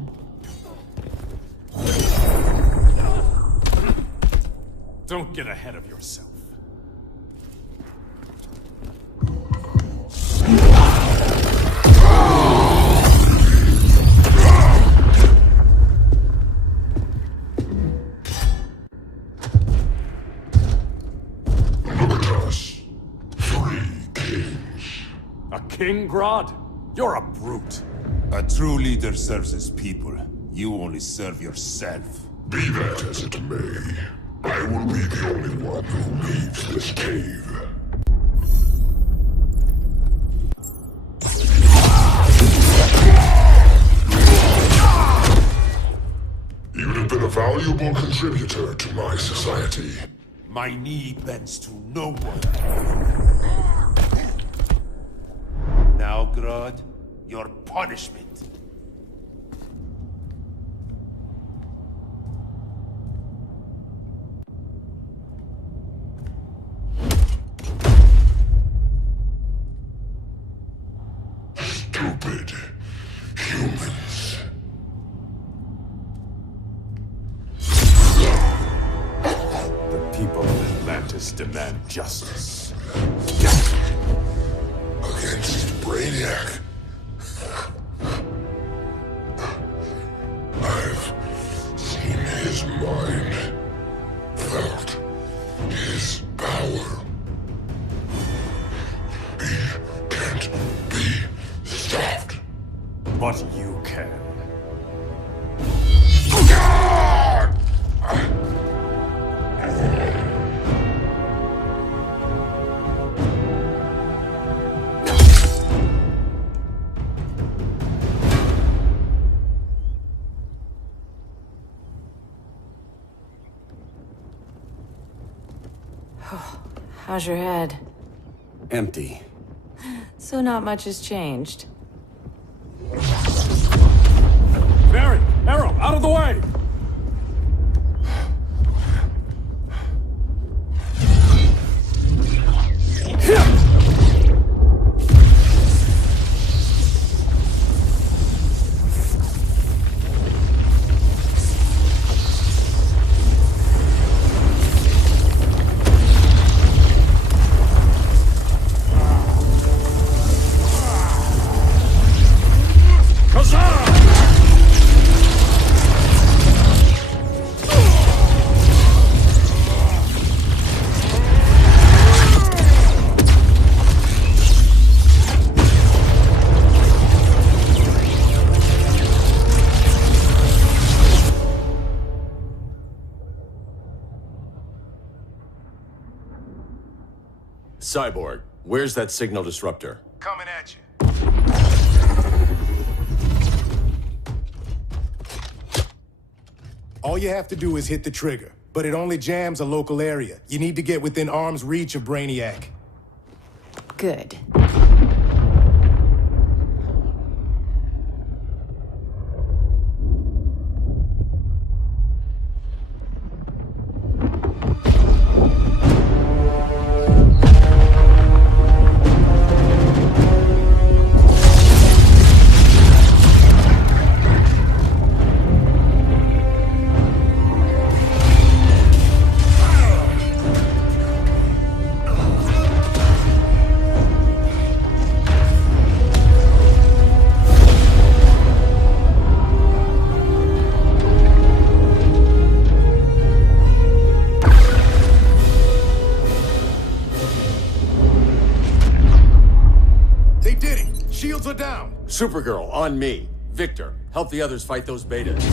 Don't get ahead of yourself. Look at us. 3 kings. A king, Grodd? You're a brute. A true leader serves his people. You only serve yourself. Be that as it may, I will be the only one who leaves this cave. You have been a valuable contributor to my society. My knee bends to no one. Now, Grodd, your punishment. Stupid humans. The people of Atlantis demand justice. Against Brainiac. I've seen his mind, felt his power. He can't be stopped. But you can. How's your head? Empty. So not much has changed. Barry! Arrow, out of the way! Cyborg, where's that signal disruptor? Coming at you. All you have to do is hit the trigger, but it only jams a local area. You need to get within arm's reach of Brainiac. Good. Supergirl, on me. Victor, help the others fight those betas.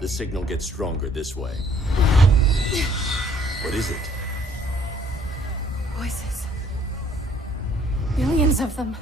The signal gets stronger this way. What is it? Voices. Millions of them.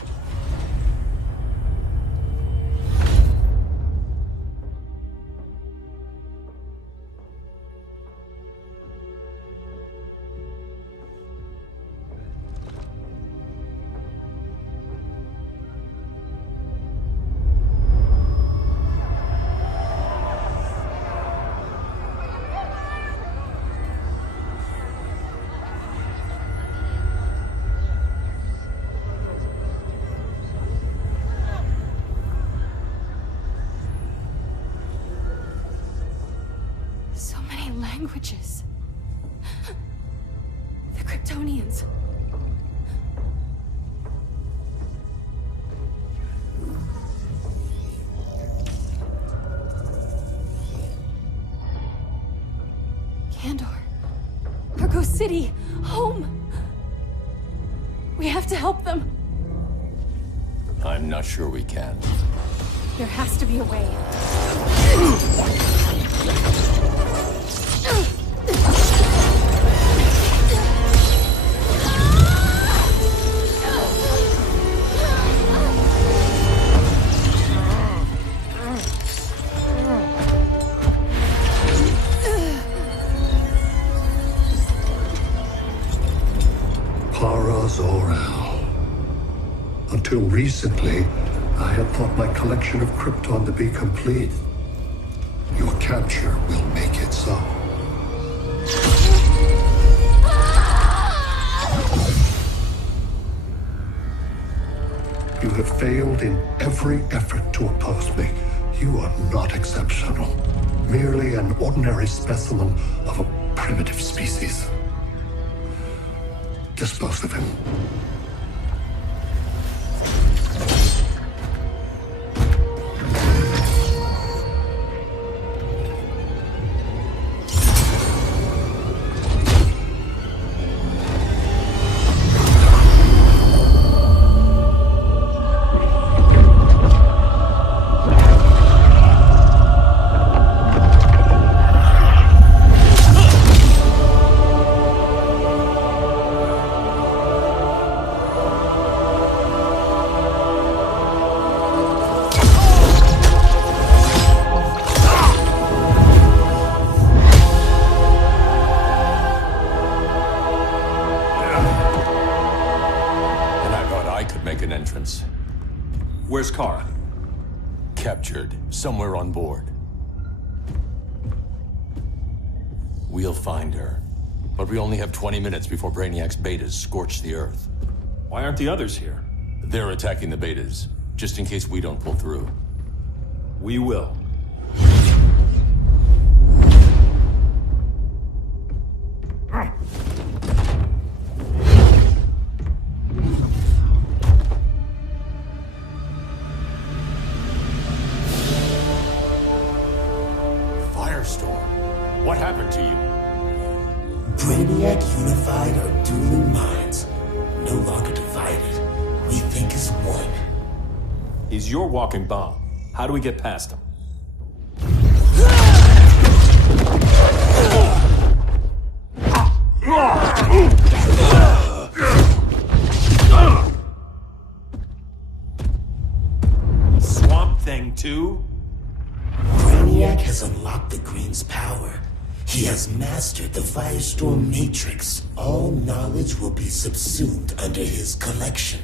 Languages. The Kryptonians. Kandor. Argo City. Home. We have to help them. I'm not sure we can. There has to be a way. Zor-El. Until recently, I had thought my collection of Krypton to be complete. Your capture will make it so. You have failed in every effort to oppose me. You are not exceptional. Merely an ordinary specimen of a primitive species. Dispose of him. captured somewhere on board. We'll find her. But we only have 20 minutes before Brainiac's betas scorch the Earth. Why aren't the others here? They're attacking the betas, just in case we don't pull through. We will. Firestorm, what happened to you? Brainiac unified our dueling minds. No longer divided. We think as one. He's your walking bomb. How do we get past him? Swamp Thing 2? Brainiac has unlocked the Green's power. He has mastered the Firestorm Matrix. All knowledge will be subsumed under his collection.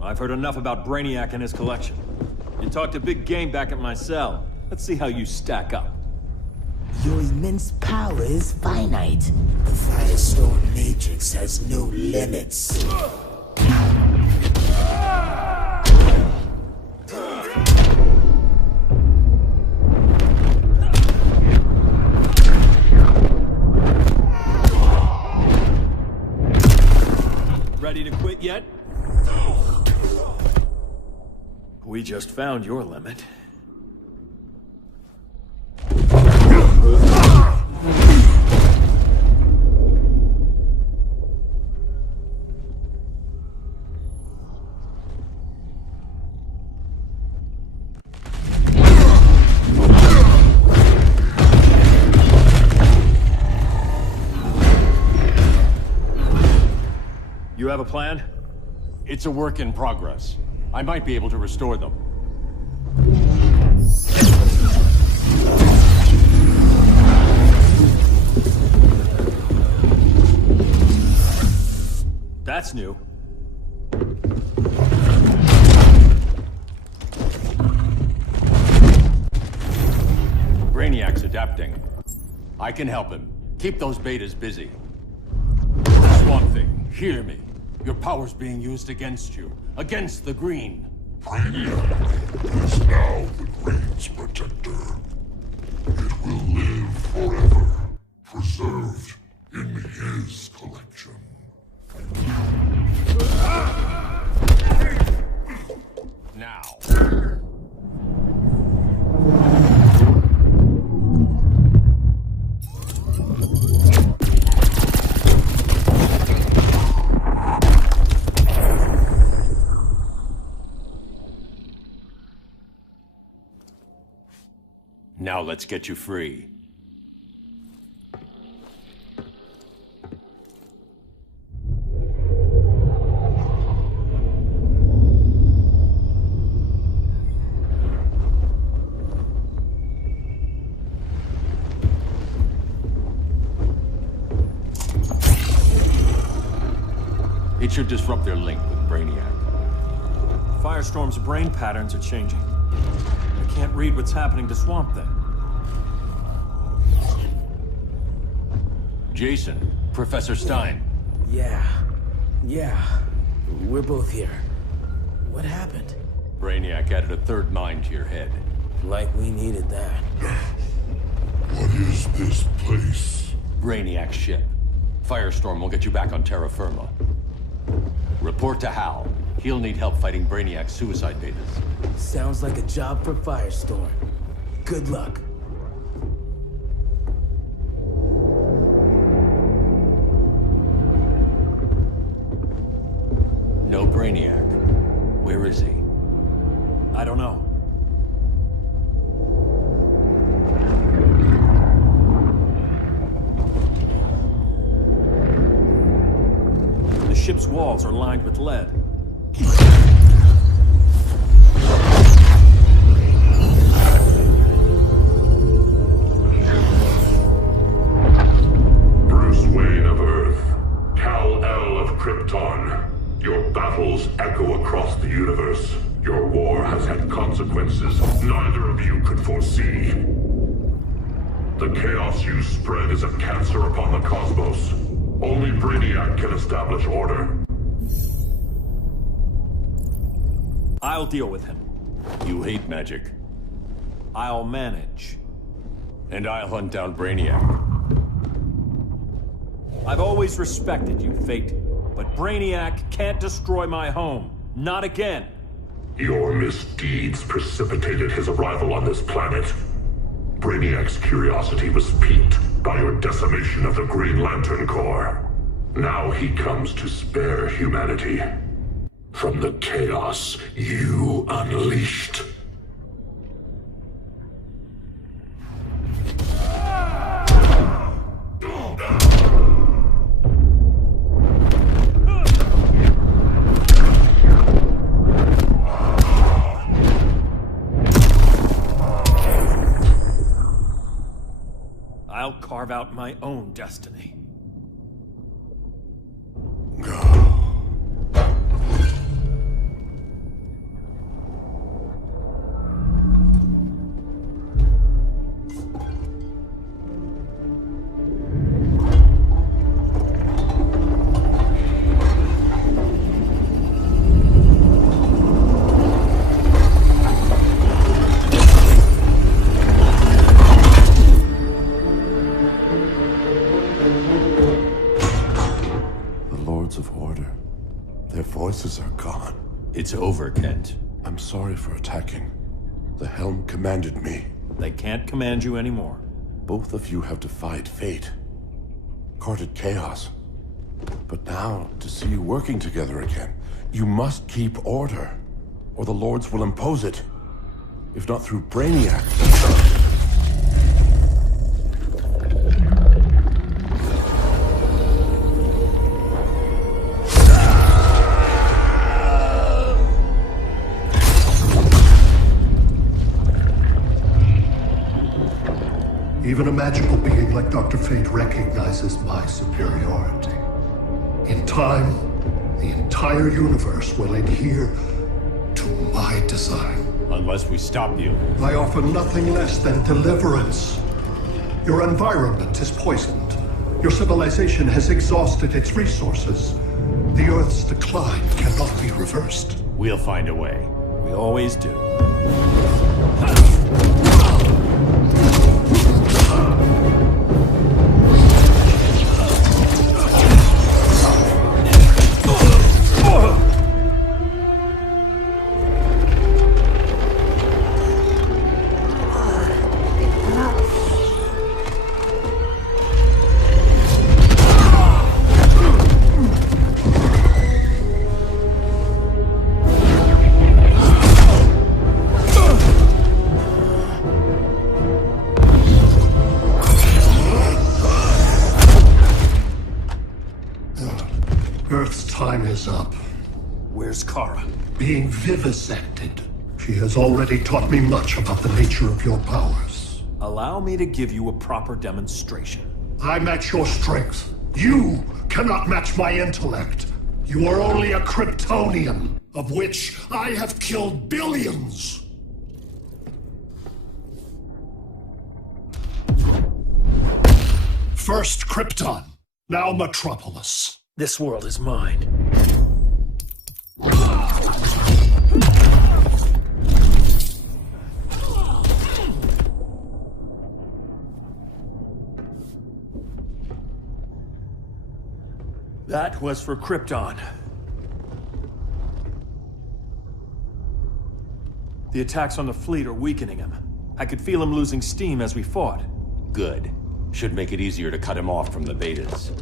I've heard enough about Brainiac and his collection. You talked a big game back at my cell. Let's see how you stack up. Your immense power is finite. The Firestorm Matrix has no limits. Ready to quit yet? We just found your limit. You have a plan? It's a work in progress. I might be able to restore them. That's new. Brainiac's adapting. I can help him. Keep those betas busy. Swamp Thing, hear me. Your power's being used against you. Against the Green. Brainiac is now the Green's protector. It will live forever, preserved in his collection. Now. Now let's get you free. It should disrupt their link with Brainiac. Firestorm's brain patterns are changing. I can't read what's happening to Swamp Thing. Jason, Professor Stein. Yeah. We're both here. What happened? Brainiac added a third mind to your head. Like we needed that. What is this place? Brainiac's ship. Firestorm will get you back on terra firma. Report to Hal. He'll need help fighting Brainiac's suicide betas. Sounds like a job for Firestorm. Good luck. No Brainiac. Where is he? I don't know. The ship's walls are lined with lead. Bruce Wayne of Earth, Kal-El of Krypton. Your battles echo across the universe. universe. Your war has had consequences neither of you could foresee. The chaos you spread is a cancer upon the cosmos. Only Brainiac can establish order. I'll deal with him. You hate magic. I'll manage. And I'll hunt down Brainiac. I've always respected you, Fate. But Brainiac can't destroy my home. Not again. Your misdeeds precipitated his arrival on this planet. Brainiac's curiosity was piqued by your decimation of the Green Lantern Corps. Now he comes to spare humanity from the chaos you unleashed. I'll carve out my own destiny. Are gone. It's over, Kent. I'm sorry for attacking. The Helm commanded me. They can't command you anymore. Both of you have defied fate, courted chaos. But now, to see you working together again, you must keep order, or the Lords will impose it. If not through Brainiac. Even a magical being like Dr. Fate recognizes my superiority. In time, the entire universe will adhere to my design. Unless we stop you. I offer nothing less than deliverance. Your environment is poisoned. Your civilization has exhausted its resources. The Earth's decline cannot be reversed. We'll find a way. We always do. Earth's time is up. Where's Kara? Being vivisected. She has already taught me much about the nature of your powers. Allow me to give you a proper demonstration. I match your strength. You cannot match my intellect. You are only a Kryptonian, of which I have killed billions. First Krypton, now Metropolis. This world is mine. That was for Krypton. The attacks on the fleet are weakening him. I could feel him losing steam as we fought. Good. Should make it easier to cut him off from the betas.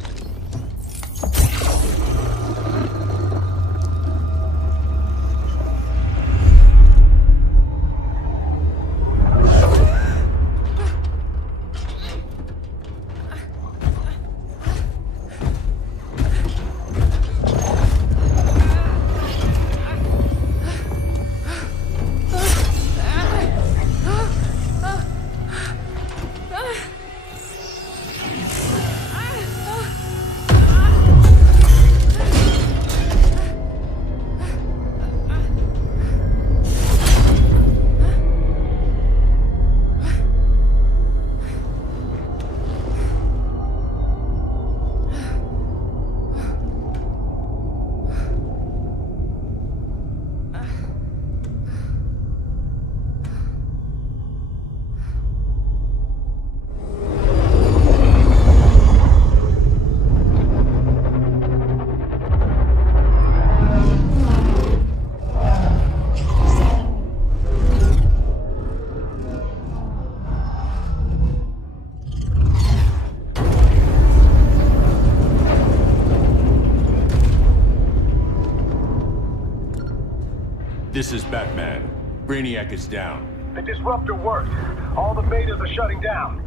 This is Batman. Brainiac is down. The disruptor worked. All the betas are shutting down.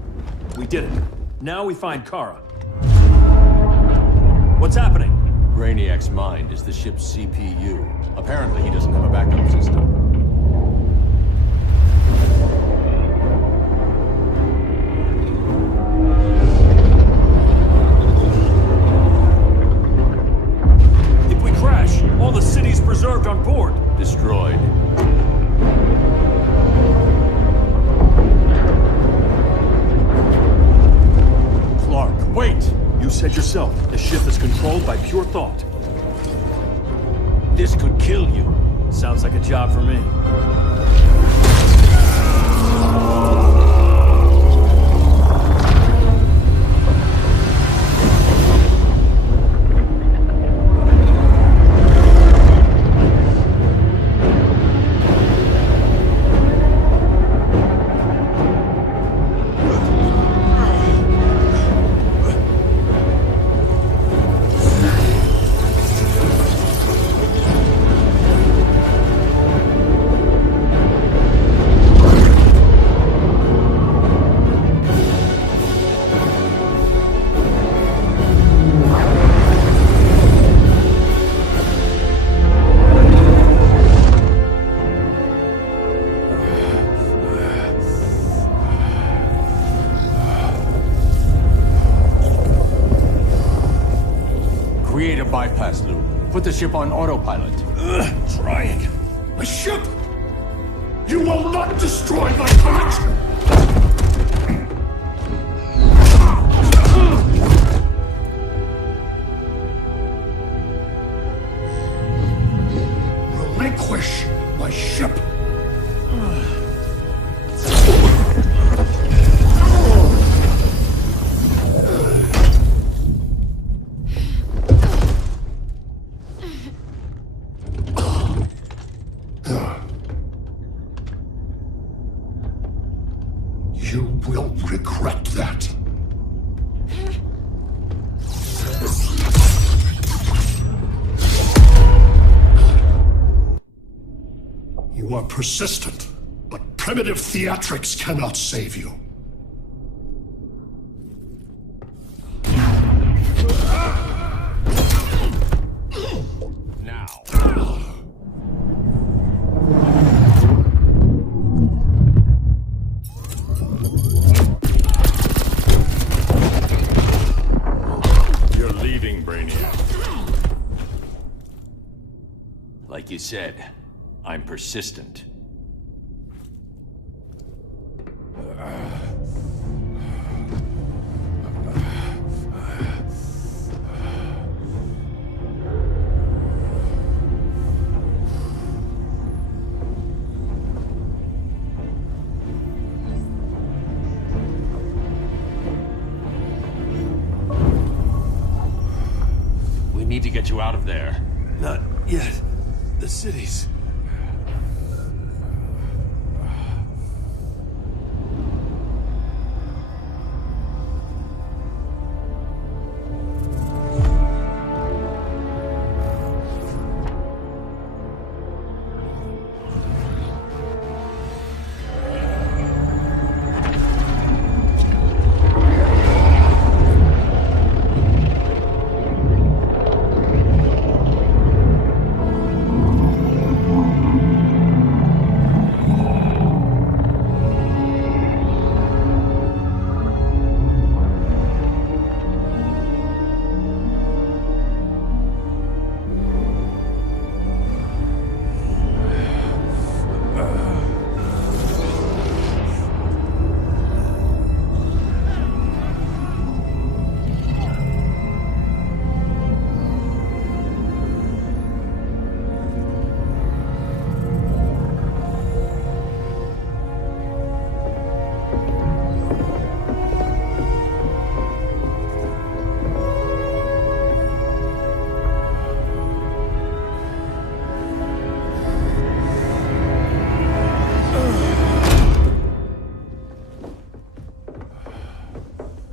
We did it. Now we find Kara. What's happening? Brainiac's mind is the ship's CPU. Apparently he doesn't have a backup system. If we crash, all the city's preserved on board. Destroyed. Clark, wait! You said yourself, the ship is controlled by pure thought. This could kill you. Sounds like a job for me. Create a bypass loop. Put the ship on autopilot. Trying. My ship! You will not destroy my collection! Relinquish my ship! You will regret that. You are persistent, but primitive theatrics cannot save you. Like you said, I'm persistent. We need to get you out of there. Not yet. The cities.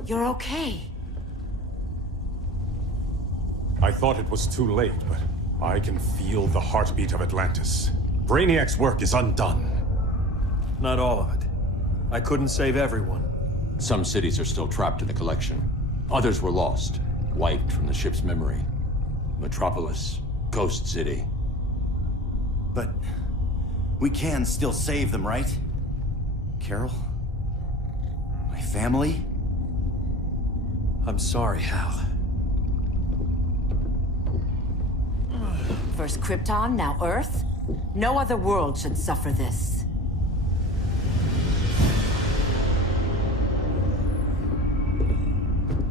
You're okay. I thought it was too late, but I can feel the heartbeat of Atlantis. Brainiac's work is undone. Not all of it. I couldn't save everyone. Some cities are still trapped in the collection. Others were lost, wiped from the ship's memory. Metropolis, Ghost City. But we can still save them, right? Carol? My family? I'm sorry, Hal. First Krypton, now Earth? No other world should suffer this.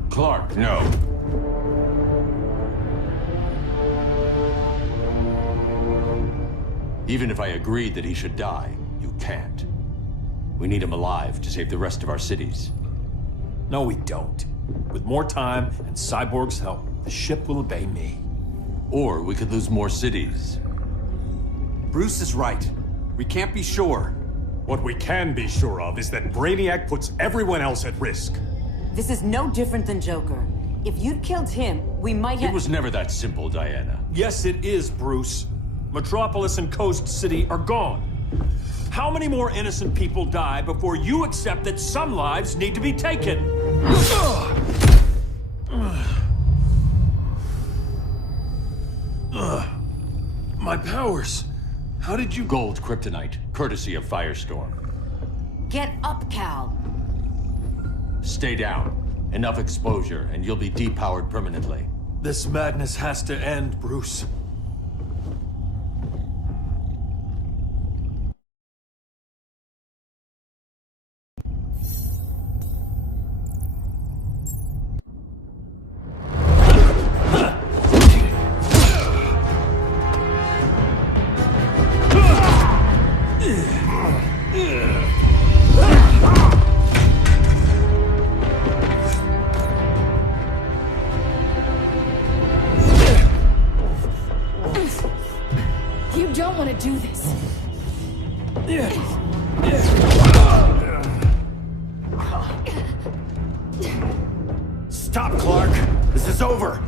Clark, no. Even if I agreed that he should die, you can't. We need him alive to save the rest of our cities. No, we don't. With more time and Cyborg's help, the ship will obey me. Or we could lose more cities. Bruce is right. We can't be sure. What we can be sure of is that Brainiac puts everyone else at risk. This is no different than Joker. If you'd killed him, we might have— It was never that simple, Diana. Yes, it is, Bruce. Metropolis and Coast City are gone. How many more innocent people die before you accept that some lives need to be taken? My powers. How did you— Gold kryptonite, courtesy of Firestorm. Get up, Cal. Stay down. Enough exposure, and you'll be depowered permanently. This madness has to end, Bruce. You don't want to do this. Stop, Clark! This is over!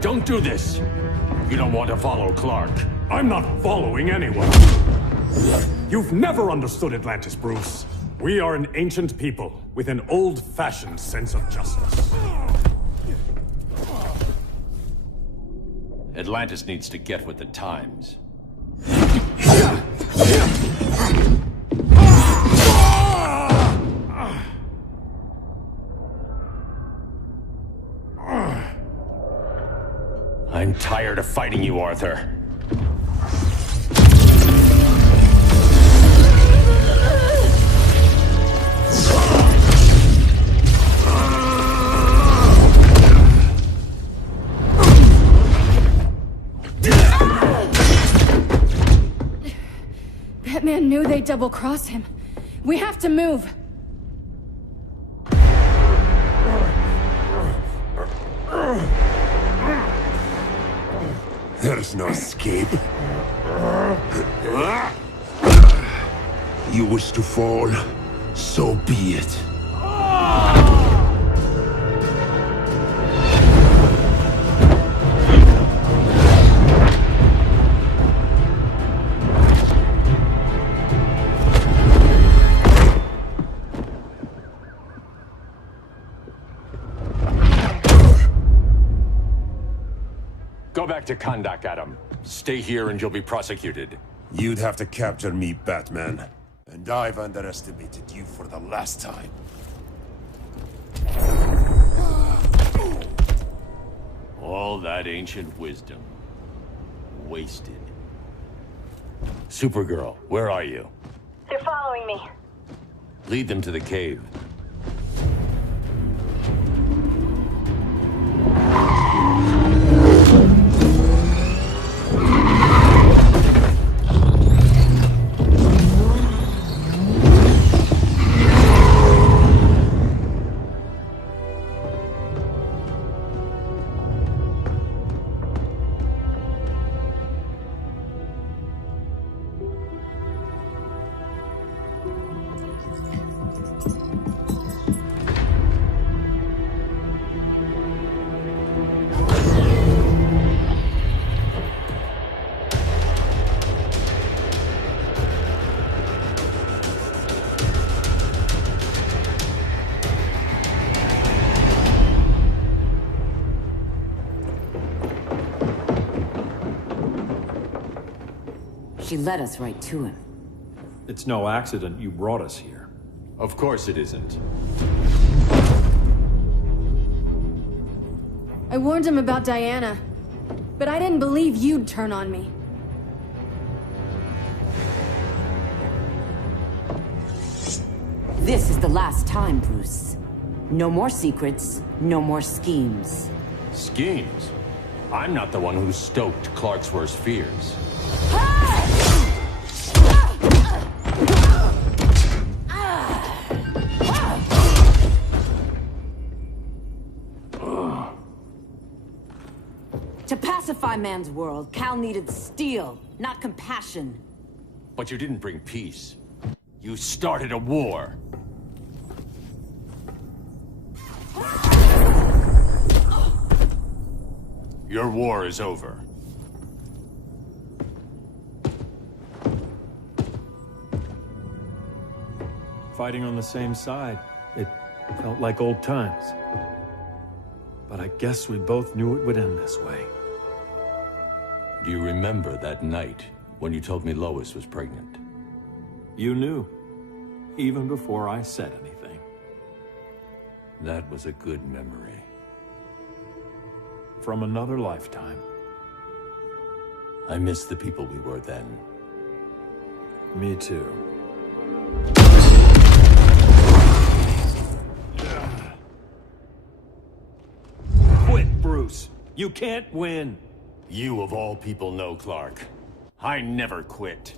Don't do this! You don't want to follow Clark. I'm not following anyone. You've never understood Atlantis, Bruce. We are an ancient people with an old-fashioned sense of justice. Atlantis needs to get with the times. I'm tired of fighting you, Arthur. Batman knew they'd double-cross him. We have to move. There's no escape. You wish to fall, so be it. Go back to Kahndaq, Adam. Stay here and you'll be prosecuted. You'd have to capture me, Batman. And I've underestimated you for the last time. All that ancient wisdom. Wasted. Supergirl, where are you? They're following me. Lead them to the cave. She led us right to him. It's no accident you brought us here. Of course it isn't. I warned him about Diana, but I didn't believe you'd turn on me. This is the last time, Bruce. No more secrets, no more schemes. Schemes? I'm not the one who stoked Clark's worst fears. To pacify man's world, Cal needed steel, not compassion. But you didn't bring peace. You started a war. Your war is over. Fighting on the same side, it felt like old times. But I guess we both knew it would end this way. Do you remember that night when you told me Lois was pregnant? You knew, even before I said anything. That was a good memory. From another lifetime. I miss the people we were then. Me too. Quit, Bruce. You can't win. You of all people know, Clark. I never quit.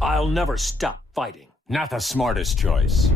I'll never stop fighting. Not the smartest choice.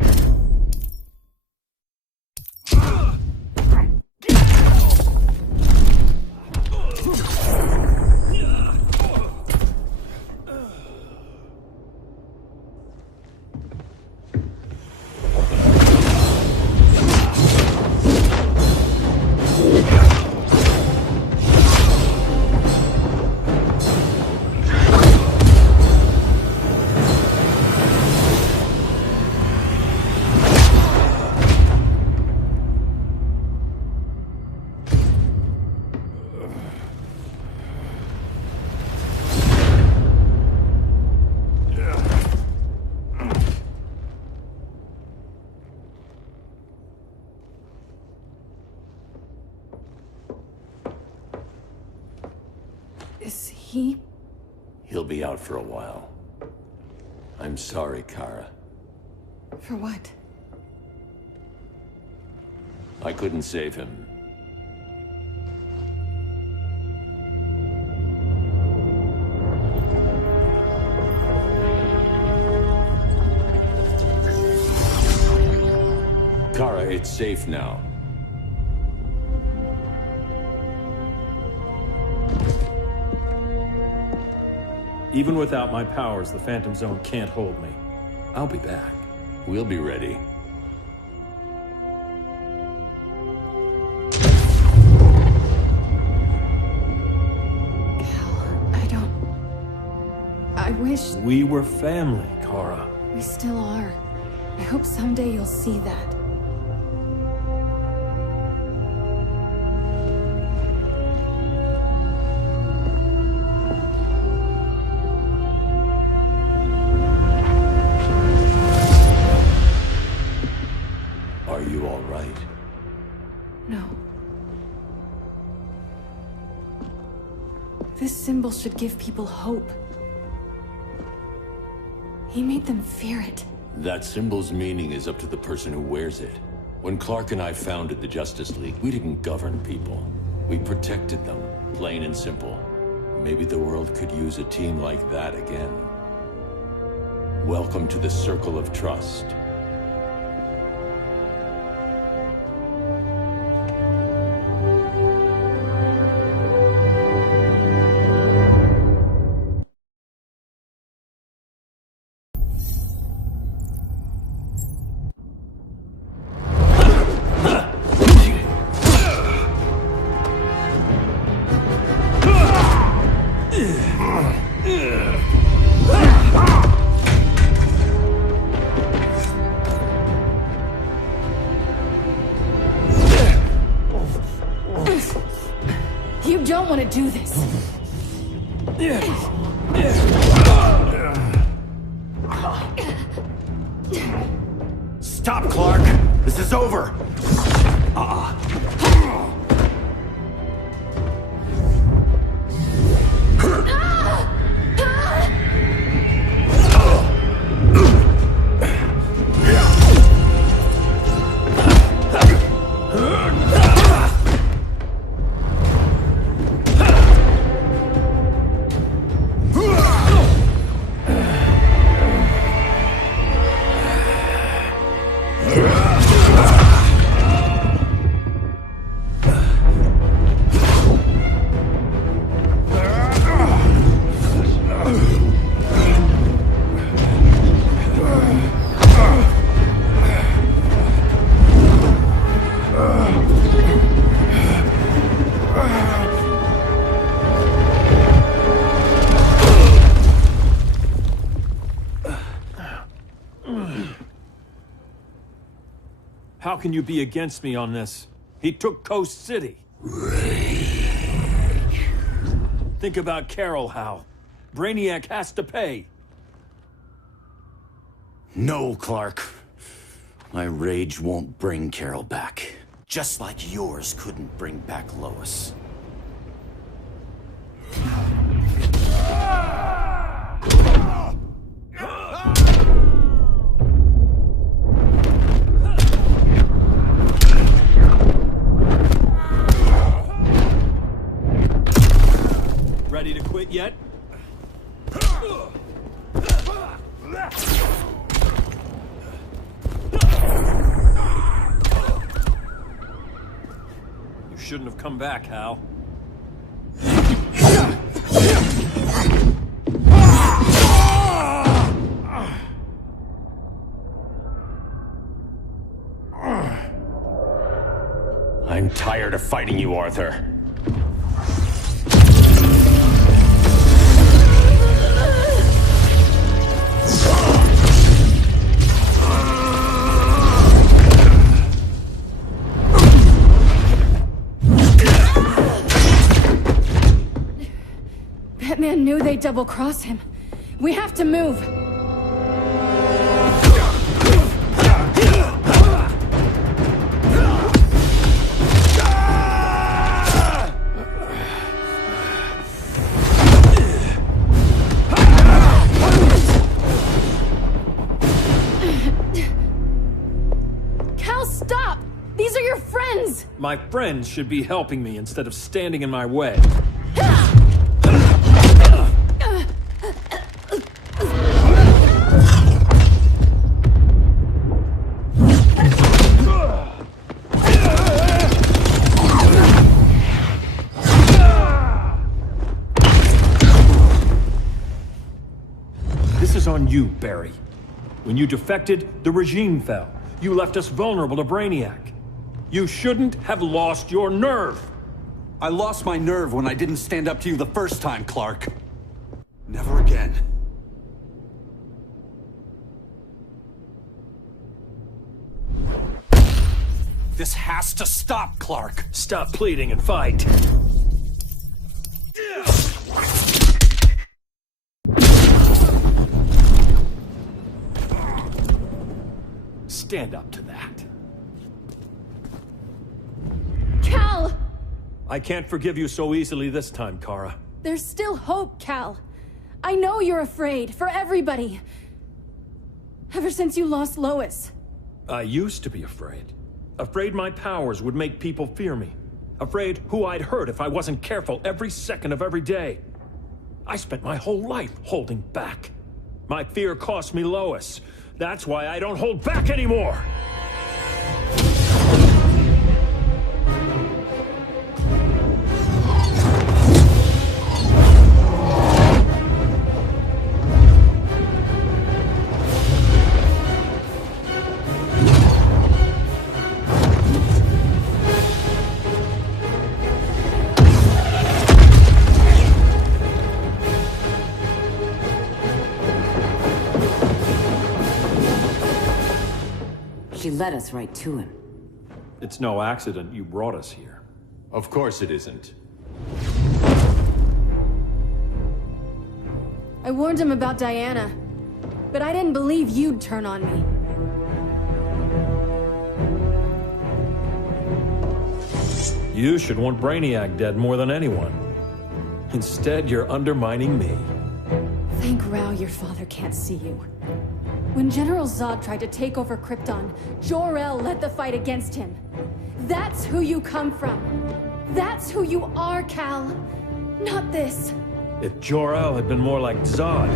Is he? He'll be out for a while. I'm sorry, Kara. For what? I couldn't save him. Kara, it's safe now. Even without my powers, the Phantom Zone can't hold me. I'll be back. We'll be ready. I wish... We were family, Kara. We still are. I hope someday you'll see that. should give people hope. He made them fear it. That symbol's meaning is up to the person who wears it. When Clark and I founded the Justice League, we didn't govern people. We protected them, plain and simple. Maybe the world could use a team like that again. Welcome to the Circle of Trust. You don't want to do this. Stop, Clark! This is over! How can you be against me on this? He took Coast City. Think about Carol, Hal. Brainiac has to pay. No, Clark. My rage won't bring Carol back. Just like yours couldn't bring back Lois. Ready to quit yet? You shouldn't have come back, Hal. I'm tired of fighting you, Arthur. Batman knew they'd double-cross him. We have to move. Cal, stop! These are your friends! My friends should be helping me instead of standing in my way. This is on you, Barry. When you defected, the regime fell. You left us vulnerable to Brainiac. You shouldn't have lost your nerve. I lost my nerve when I didn't stand up to you the first time, Clark. Never again. This has to stop, Clark. Stop pleading and fight. Stand up to that. Cal! I can't forgive you so easily this time, Kara. There's still hope, Cal. I know you're afraid, for everybody. Ever since you lost Lois. I used to be afraid. Afraid my powers would make people fear me. Afraid who I'd hurt if I wasn't careful every second of every day. I spent my whole life holding back. My fear cost me Lois. That's why I don't hold back anymore! She led us right to him. It's no accident you brought us here. Of course it isn't. I warned him about Diana, but I didn't believe you'd turn on me. You should want Brainiac dead more than anyone. Instead, you're undermining me. Thank Rao your father can't see you. When General Zod tried to take over Krypton, Jor-El led the fight against him. That's who you come from. That's who you are, Cal. Not this. If Jor-El had been more like Zod,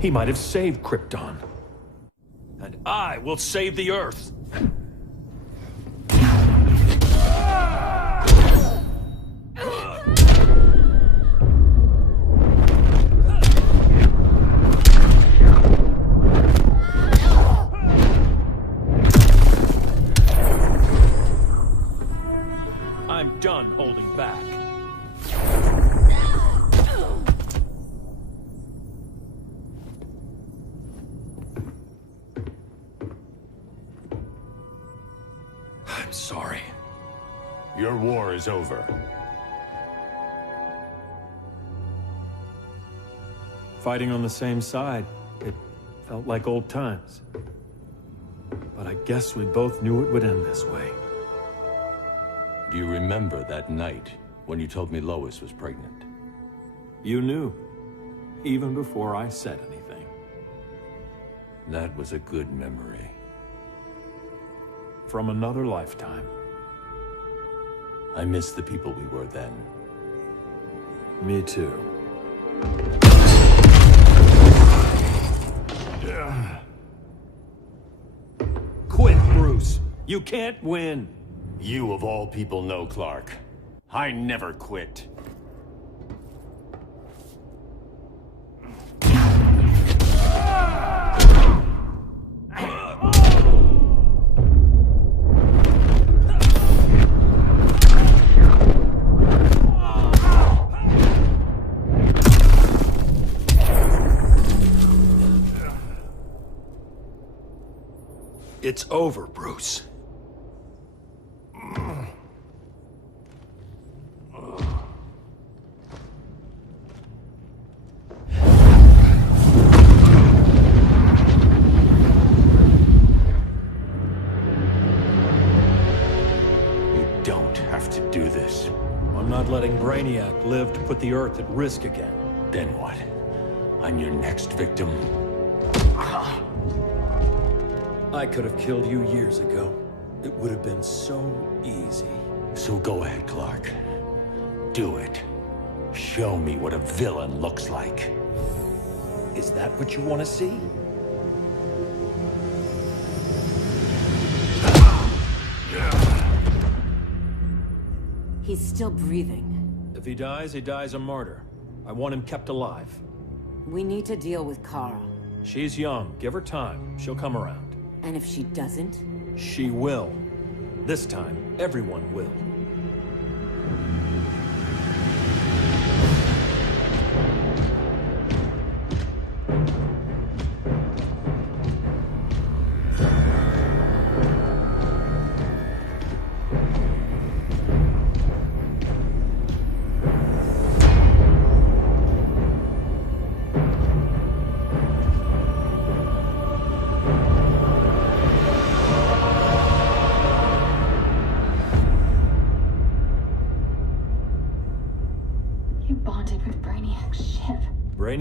he might have saved Krypton. And I will save the Earth. I'm done holding back. I'm sorry. Your war is over. Fighting on the same side, it felt like old times. But I guess we both knew it would end this way. Do you remember that night when you told me Lois was pregnant? You knew, even before I said anything. That was a good memory. From another lifetime. I miss the people we were then. Me too. Quit, Bruce! You can't win! You of all people know, Clark. I never quit. It's over, Bruce. Letting Brainiac live to put the Earth at risk again. Then what? I'm your next victim? I could have killed you years ago. It would have been so easy. So go ahead, Clark. Do it. Show me what a villain looks like. Is that what you want to see? He's still breathing. If he dies a martyr. I want him kept alive. We need to deal with Kara. She's young. Give her time. She'll come around. And if she doesn't? She will. This time, everyone will.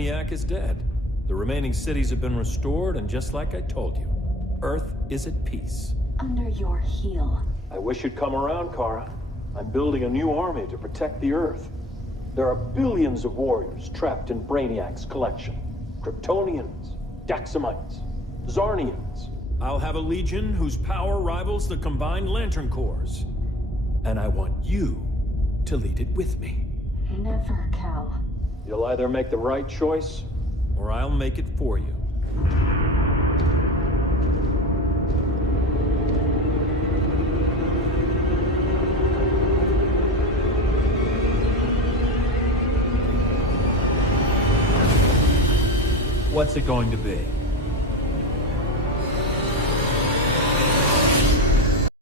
Brainiac is dead. The remaining cities have been restored, and just like I told you, Earth is at peace. Under your heel. I wish you'd come around, Kara. I'm building a new army to protect the Earth. There are billions of warriors trapped in Brainiac's collection. Kryptonians, Daxamites, Zarnians. I'll have a legion whose power rivals the combined Lantern Corps. And I want you to lead it with me. Never, Cal. You'll either make the right choice, or I'll make it for you. What's it going to be?